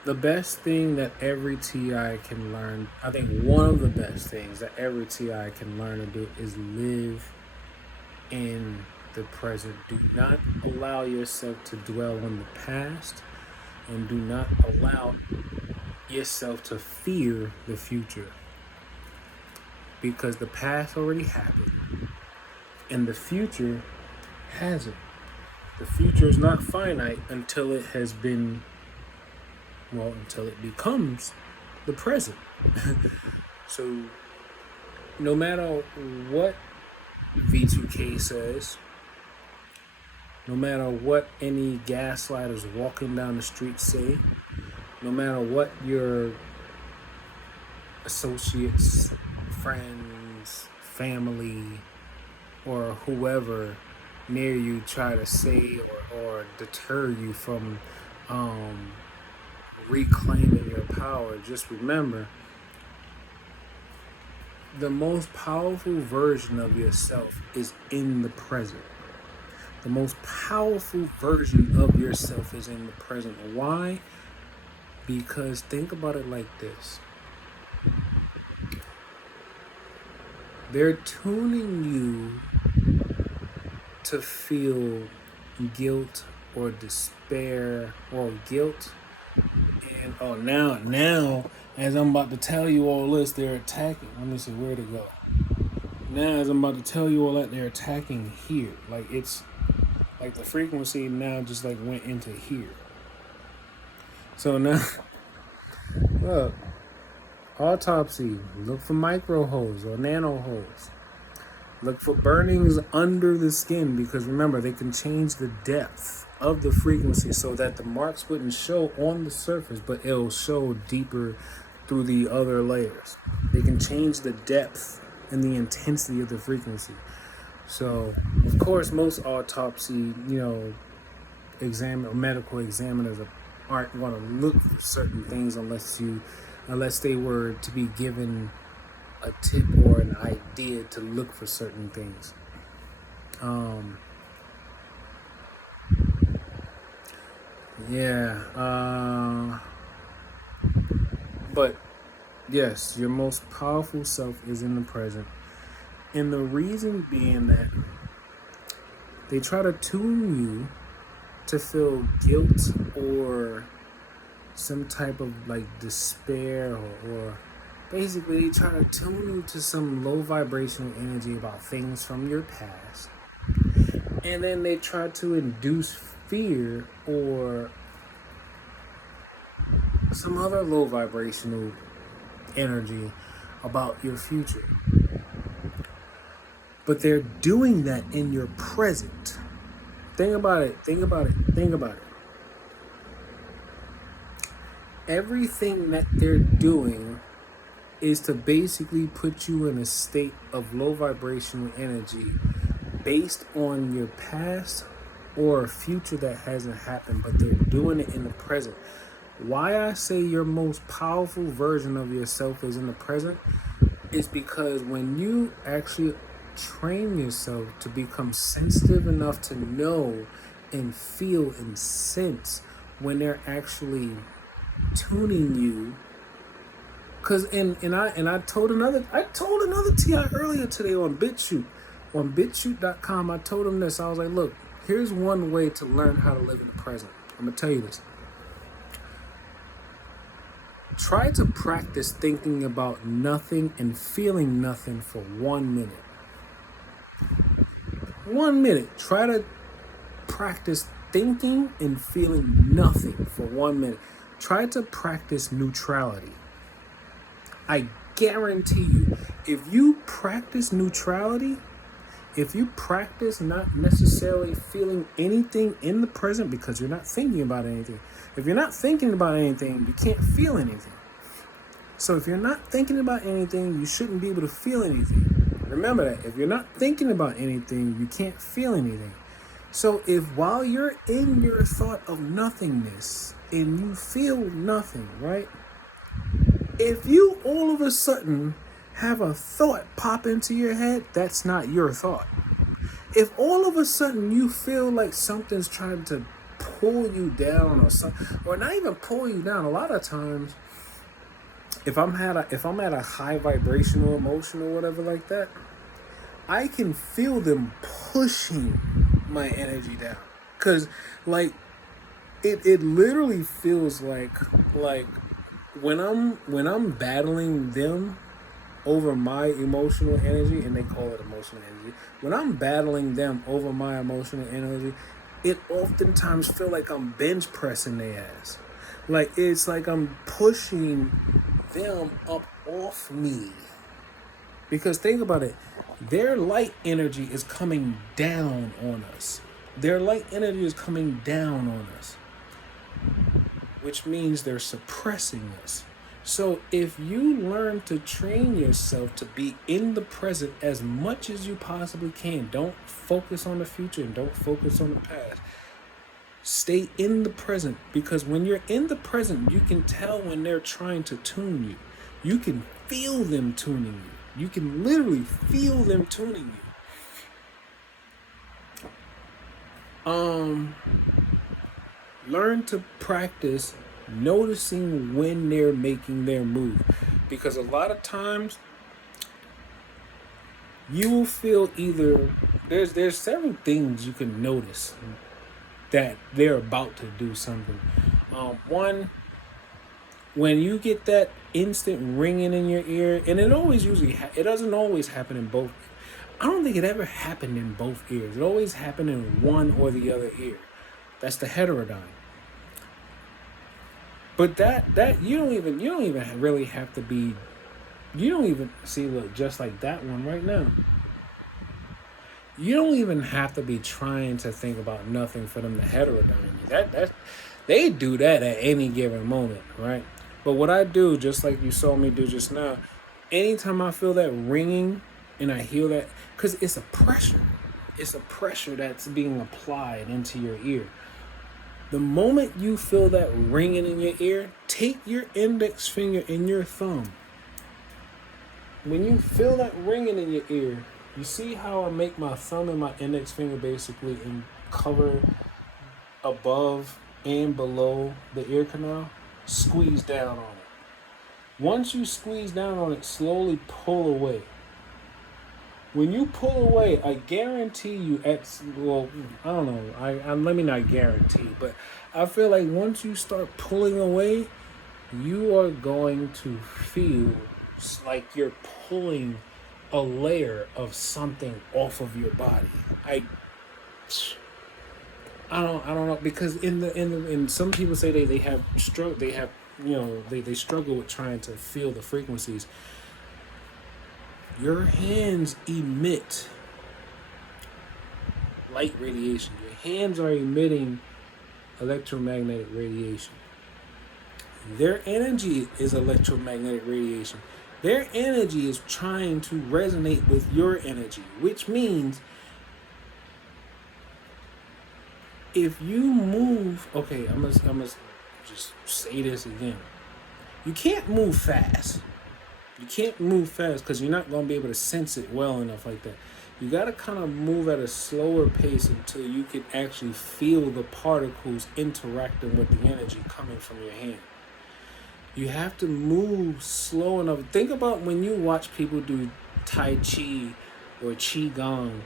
the best thing that every TI can learn, I think one of the best things that every TI can learn to do is live in the present. Do not allow yourself to dwell on the past and do not allow yourself to fear the future because the past already happened and the future hasn't. The future is not finite until it has been, well, until it becomes the present. So, no matter what V2K says, no matter what any gaslighters walking down the street say, no matter what your associates, friends, family, or whoever near you try to say or deter you from um, reclaiming your power, just remember the most powerful version of yourself is in the present. The most powerful version of yourself is in the present. Why? Because think about it like this. They're tuning you to feel guilt or despair or guilt. And oh, now, as I'm about to tell you all this, they're attacking. Let me see where to go. Now, as I'm about to tell you all that, they're attacking here. Like it's like the frequency now just like went into here. So now, look, autopsy. Look for micro holes or nano holes. Look for burnings under the skin because remember they can change the depth of the frequency so that the marks wouldn't show on the surface, but it'll show deeper through the other layers. They can change the depth and the intensity of the frequency. So, of course, most autopsy, medical examiners aren't going to look for certain things unless they were to be given a tip or an idea to look for certain things. Um, yeah. But yes, your most powerful self is in the present. And the reason being that they try to tune you to feel guilt or some type of like despair or basically they try to tune you to some low vibrational energy about things from your past. And then they try to induce fear or some other low vibrational energy about your future. But they're doing that in your present. Think about it. Think about it. Think about it. everything that they're doing is to basically put you in a state of low vibrational energy based on your past or a future that hasn't happened, but they're doing it in the present. Why I say your most powerful version of yourself is in the present is because when you actually train yourself to become sensitive enough to know and feel and sense when they're actually tuning you. Cause I told another TI earlier today on BitChute.com. I told him this. I was like, look, here's one way to learn how to live in the present. I'm gonna tell you this. Try to practice thinking about nothing and feeling nothing for 1 minute. 1 minute. Try to practice thinking and feeling nothing for 1 minute. Try to practice neutrality. I guarantee you, if you practice neutrality, if you practice not necessarily feeling anything in the present because you're not thinking about anything. If you're not thinking about anything, you can't feel anything. So if you're not thinking about anything, you shouldn't be able to feel anything. Remember that. If you're not thinking about anything, you can't feel anything. So if while you're in your thought of nothingness and you feel nothing, right? If you all of a sudden have a thought pop into your head, that's not your thought. If all of a sudden you feel like something's trying to pull you down or something, or not even pull you down, a lot of times, if I'm at a high vibrational emotion or whatever like that, I can feel them pushing my energy down. Cause like it literally feels like when I'm battling them over my emotional energy, and they call it emotional energy. When I'm battling them over my emotional energy, it oftentimes feel like I'm bench pressing their ass. Like it's like I'm pushing them up off me. Because think about it, their light energy is coming down on us. Their light energy is coming down on us, which means they're suppressing us. So if you learn to train yourself to be in the present as much as you possibly can, don't focus on the future and don't focus on the past. Stay in the present, because when you're in the present, you can tell when they're trying to tune you. You can feel them tuning you. You can literally feel them tuning you. Learn to practice noticing when they're making their move, because a lot of times you will feel either there's several things you can notice that they're about to do something. One, when you get that instant ringing in your ear, and it doesn't always happen in both. I don't think it ever happened in both ears. It always happened in one or the other ear. That's the heterodyne. But that you don't even really have to be. You don't even see, look, just like that one right now. You don't even have to be trying to think about nothing for them to heterodyne you. That they do that at any given moment, right? But what I do, just like you saw me do just now, anytime I feel that ringing and I hear that, because it's a pressure that's being applied into your ear. The moment you feel that ringing in your ear, take your index finger and your thumb. When you feel that ringing in your ear, you see how I make my thumb and my index finger basically and cover above and below the ear canal? Squeeze down on it. Once you squeeze down on it, slowly pull away. When you pull away, I guarantee you, I don't know, let me not guarantee, but I feel like once you start pulling away, you are going to feel like you're pulling a layer of something off of your body. I don't know, because in some people say they struggle with trying to feel the frequencies. Your hands emit light radiation. Your hands are emitting electromagnetic radiation. Their energy is electromagnetic radiation. Their energy is trying to resonate with your energy, which means if you move, okay, I'm gonna just say this again. You can't move fast. You can't move fast because you're not gonna be able to sense it well enough like that. You gotta kind of move at a slower pace until you can actually feel the particles interacting with the energy coming from your hand. You have to move slow enough. Think about when you watch people do Tai Chi or Qi Gong.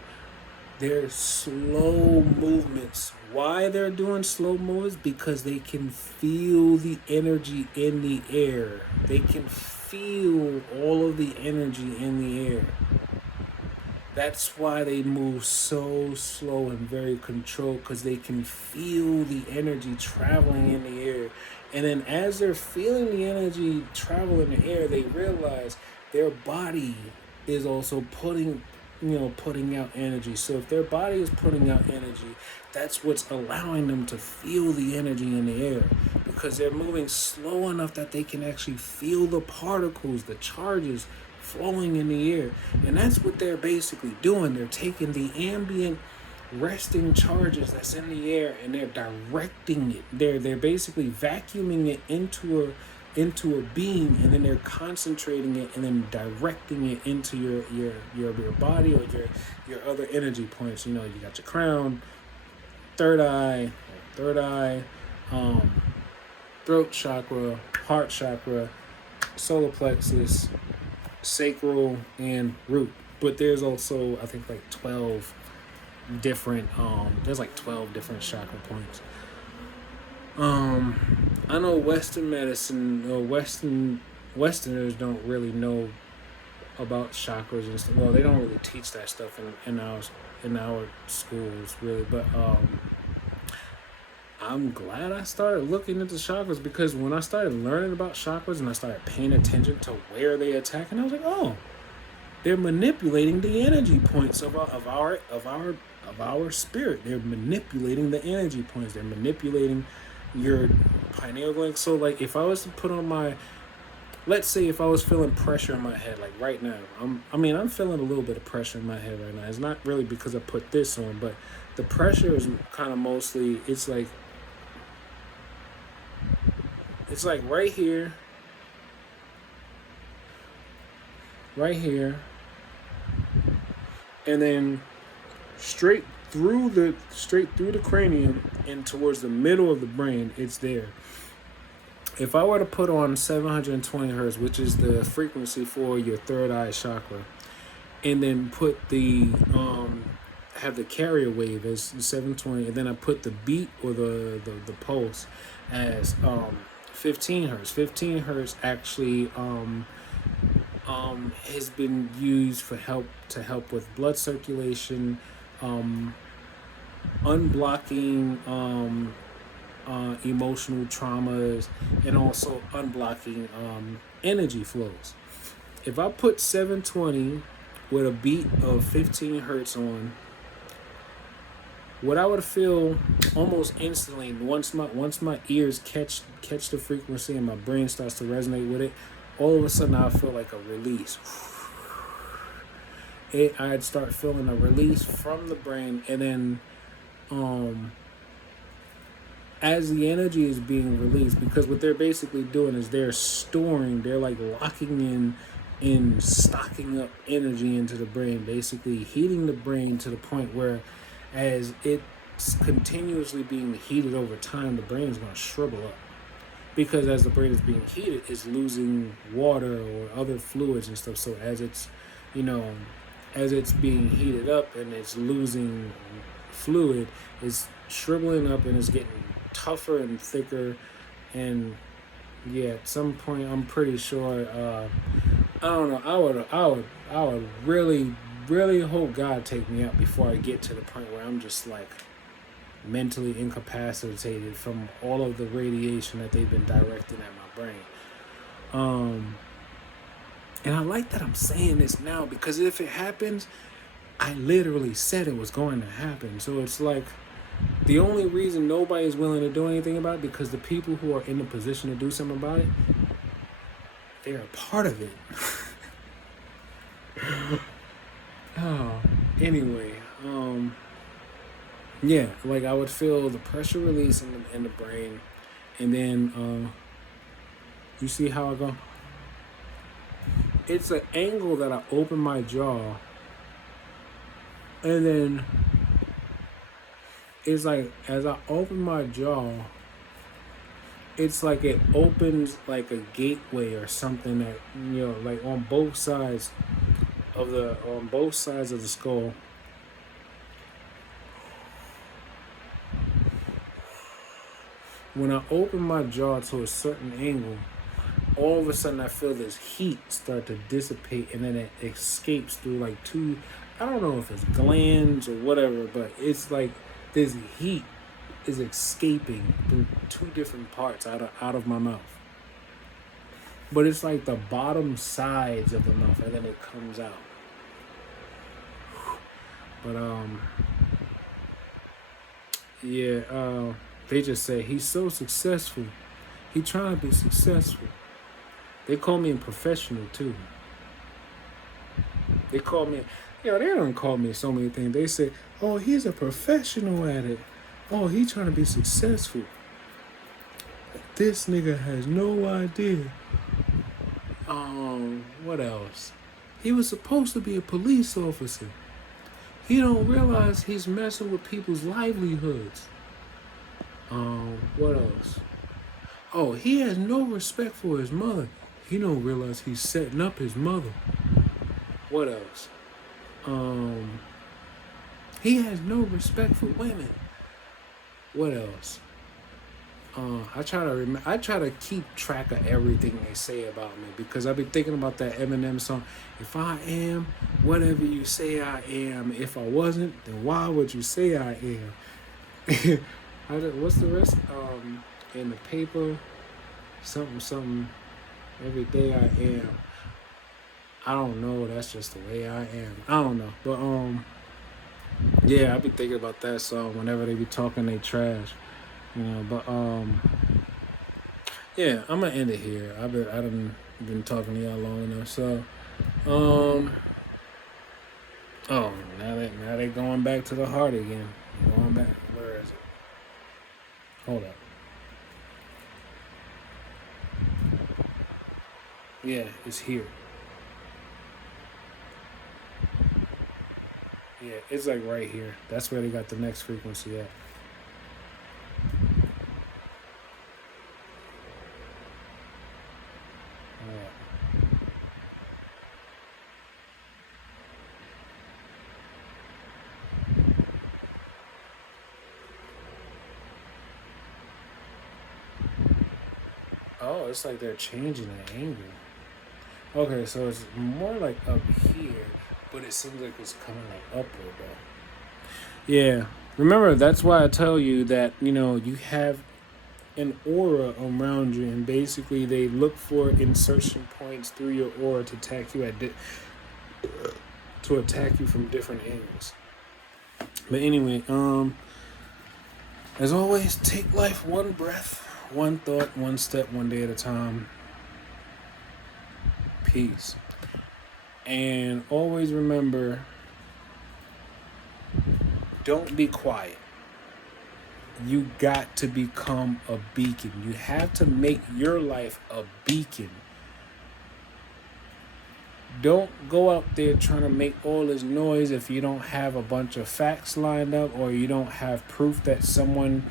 They're slow movements. Why they're doing slow movements? Because they can feel the energy in the air. They can feel all of the energy in the air. That's why they move so slow and very controlled, because they can feel the energy traveling in the air. And then as they're feeling the energy travel in the air, they realize their body is also putting out energy. So if their body is putting out energy, that's what's allowing them to feel the energy in the air, because they're moving slow enough that they can actually feel the particles, the charges flowing in the air. And that's what they're basically doing. They're taking the ambient resting charges that's in the air and they're directing it. They're basically vacuuming it into a beam, and then they're concentrating it and then directing it into your body or your other energy points. You got your crown, third eye, throat chakra, heart chakra, solar plexus, sacral, and root. But there's also, I think, like 12 different chakra points. I know Western medicine or Westerners don't really know about chakras and stuff. Well, they don't really teach that stuff in our schools, really. But I'm glad I started looking into chakras, because when I started learning about chakras and I started paying attention to where they attack, and I was like, oh, they're manipulating the energy points of our spirit. They're manipulating the energy points. They're manipulating your pineal gland. So like if I was to put on let's say if I was feeling pressure in my head, like right now, I'm feeling a little bit of pressure in my head right now. It's not really because I put this on, but the pressure is kind of mostly, it's like right here, and then straight through the cranium and towards the middle of the brain. It's there. If I were to put on 720 hertz, which is the frequency for your third eye chakra, and then put have the carrier wave as 720, and then I put the beat or the pulse as 15 hertz. 15 hertz actually has been used to help with blood circulation, unblocking emotional traumas, and also unblocking energy flows. If I put 720 with a beat of 15 hertz on, what I would feel almost instantly, once my ears catch the frequency and my brain starts to resonate with it, all of a sudden I feel like a release. I'd start feeling a release from the brain, and then as the energy is being released, because what they're basically doing is they're like locking in stocking up energy into the brain, basically heating the brain to the point where as it's continuously being heated over time, the brain is going to shrivel up. Because as the brain is being heated, it's losing water or other fluids and stuff. So as it's being heated up and it's losing fluid, it's shriveling up and it's getting tougher and thicker. And yeah, at some point, I'm pretty sure, I don't know, I would really, really hope God take me out before I get to the point where I'm just like mentally incapacitated from all of the radiation that they've been directing at my brain. And I like that I'm saying this now, because if it happens, I literally said it was going to happen. So it's like, The only reason nobody is willing to do anything about it because the people who are in the position to do something about it, they're a part of it. Oh, anyway, yeah, like I would feel the pressure release in the brain, and then you see how I go. It's an angle that I open my jaw, and then it's like as I open my jaw, it's like it opens like a gateway or something that like on both sides of the skull. When I open my jaw to a certain angle, all of a sudden I feel this heat start to dissipate, and then it escapes through like two, I don't know if it's glands or whatever, but it's like this heat is escaping through two different parts out of my mouth. But it's like the bottom sides of the mouth, and then it comes out. But yeah, they just say he's so successful. He trying to be successful. They call me a professional too. They call me, they don't call me so many things. They say, oh, he's a professional at it. Oh, he trying to be successful. This nigga has no idea. What else? He was supposed to be a police officer. He don't realize he's messing with people's livelihoods. What else? Oh, he has no respect for his mother. He don't realize he's setting up his mother. What else? He has no respect for women. What else? I try to keep track of everything they say about me because I've been thinking about that Eminem song. If I am whatever you say I am, if I wasn't, then why would you say I am? What's the rest? In the paper, something. Every day I am. I don't know. That's just the way I am. I don't know, but yeah, I be thinking about that song whenever they be talking they trash. But yeah, I'm gonna end it here. I've been talking to y'all long enough. So, oh, now they going back to the heart again. Going back. Where is it? Hold up. Yeah, it's here. Yeah, it's like right here. That's where they got the next frequency at. Oh, it's like they're changing the angle. Okay, so it's more like up here, but it seems like it's coming like upward though. Yeah. Remember, that's why I tell you that, you have an aura around you, and basically they look for insertion points through your aura to attack you from different angles. But anyway, as always, take life one breath, one thought, one step, one day at a time. Peace. And always remember, don't be quiet. You got to become a beacon. You have to make your life a beacon. Don't go out there trying to make all this noise if you don't have a bunch of facts lined up, or you don't have proof that someone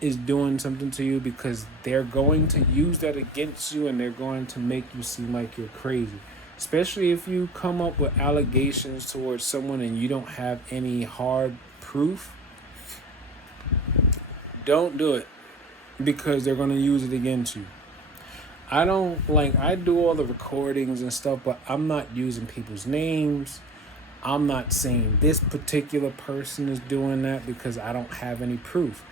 is doing something to you, because they're going to use that against you, and they're going to make you seem like you're crazy. Especially if you come up with allegations towards someone and you don't have any hard proof. Don't do it, because they're going to use it against you. I do all the recordings and stuff, but I'm not using people's names. I'm not saying this particular person is doing that because I don't have any proof.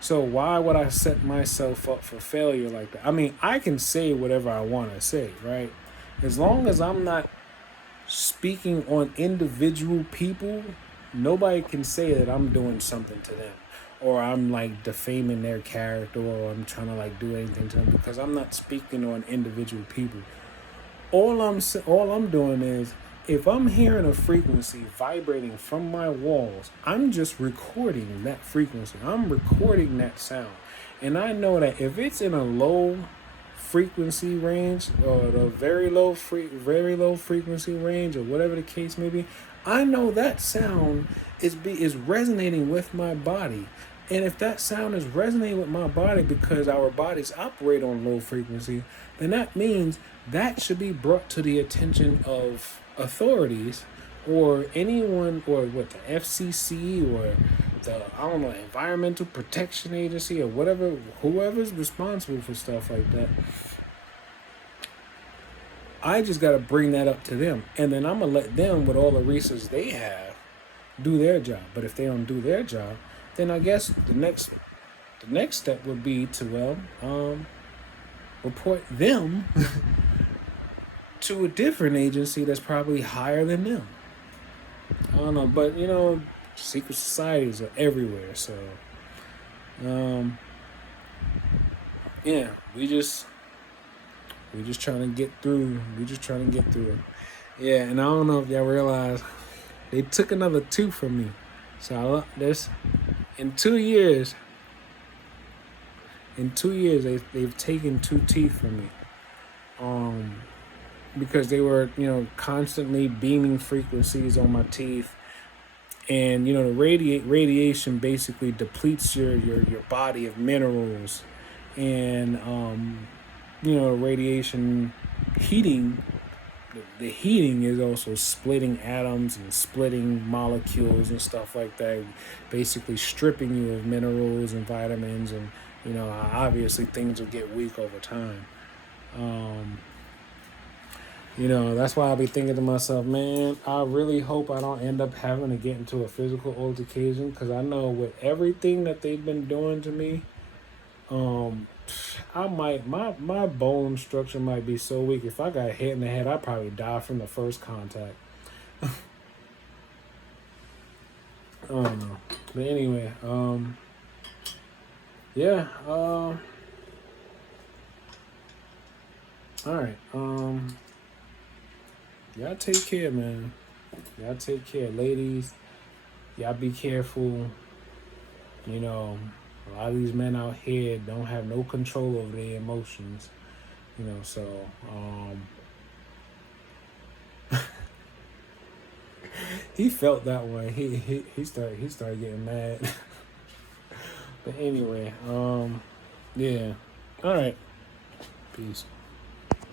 So why would I set myself up for failure like that? I mean, I can say whatever I want to say, right? As long as I'm not speaking on individual people, nobody can say that I'm doing something to them, or I'm like defaming their character, or I'm trying to like do anything to them, because I'm not speaking on individual people. All I'm doing is, if I'm hearing a frequency vibrating from my walls, I'm just recording that frequency. I'm recording that sound. And I know that if it's in a low frequency range, or the very low frequency range, or whatever the case may be, I know that sound is resonating with my body. And if that sound is resonating with my body because our bodies operate on low frequency, then that means that should be brought to the attention of authorities, or anyone, or what, the FCC, or the, I don't know, Environmental Protection Agency, or whatever, whoever's responsible for stuff like that. I just got to bring that up to them, and then I'm gonna let them, with all the resources they have, do their job. But if they don't do their job, then I guess the next step would be to report them to a different agency that's probably higher than them. I don't know, but secret societies are everywhere. So, yeah, we just trying to get through. We just trying to get through it. Yeah, and I don't know if y'all realize they took another tooth from me. So there's in 2 years. In 2 years, they've taken 2 teeth from me. Because they were, constantly beaming frequencies on my teeth. And, the radiation basically depletes your body of minerals. And, radiation heating, the heating is also splitting atoms and splitting molecules and stuff like that, basically stripping you of minerals and vitamins. And, obviously things will get weak over time. That's why I'll be thinking to myself, man, I really hope I don't end up having to get into a physical altercation, because I know with everything that they've been doing to me, my bone structure might be so weak. If I got hit in the head, I'd probably die from the first contact. I don't know. But anyway, yeah, all right, y'all take care, man. Y'all take care, ladies. Y'all be careful. A lot of these men out here don't have no control over their emotions. So he felt that way. He started getting mad. But anyway, yeah. All right. Peace.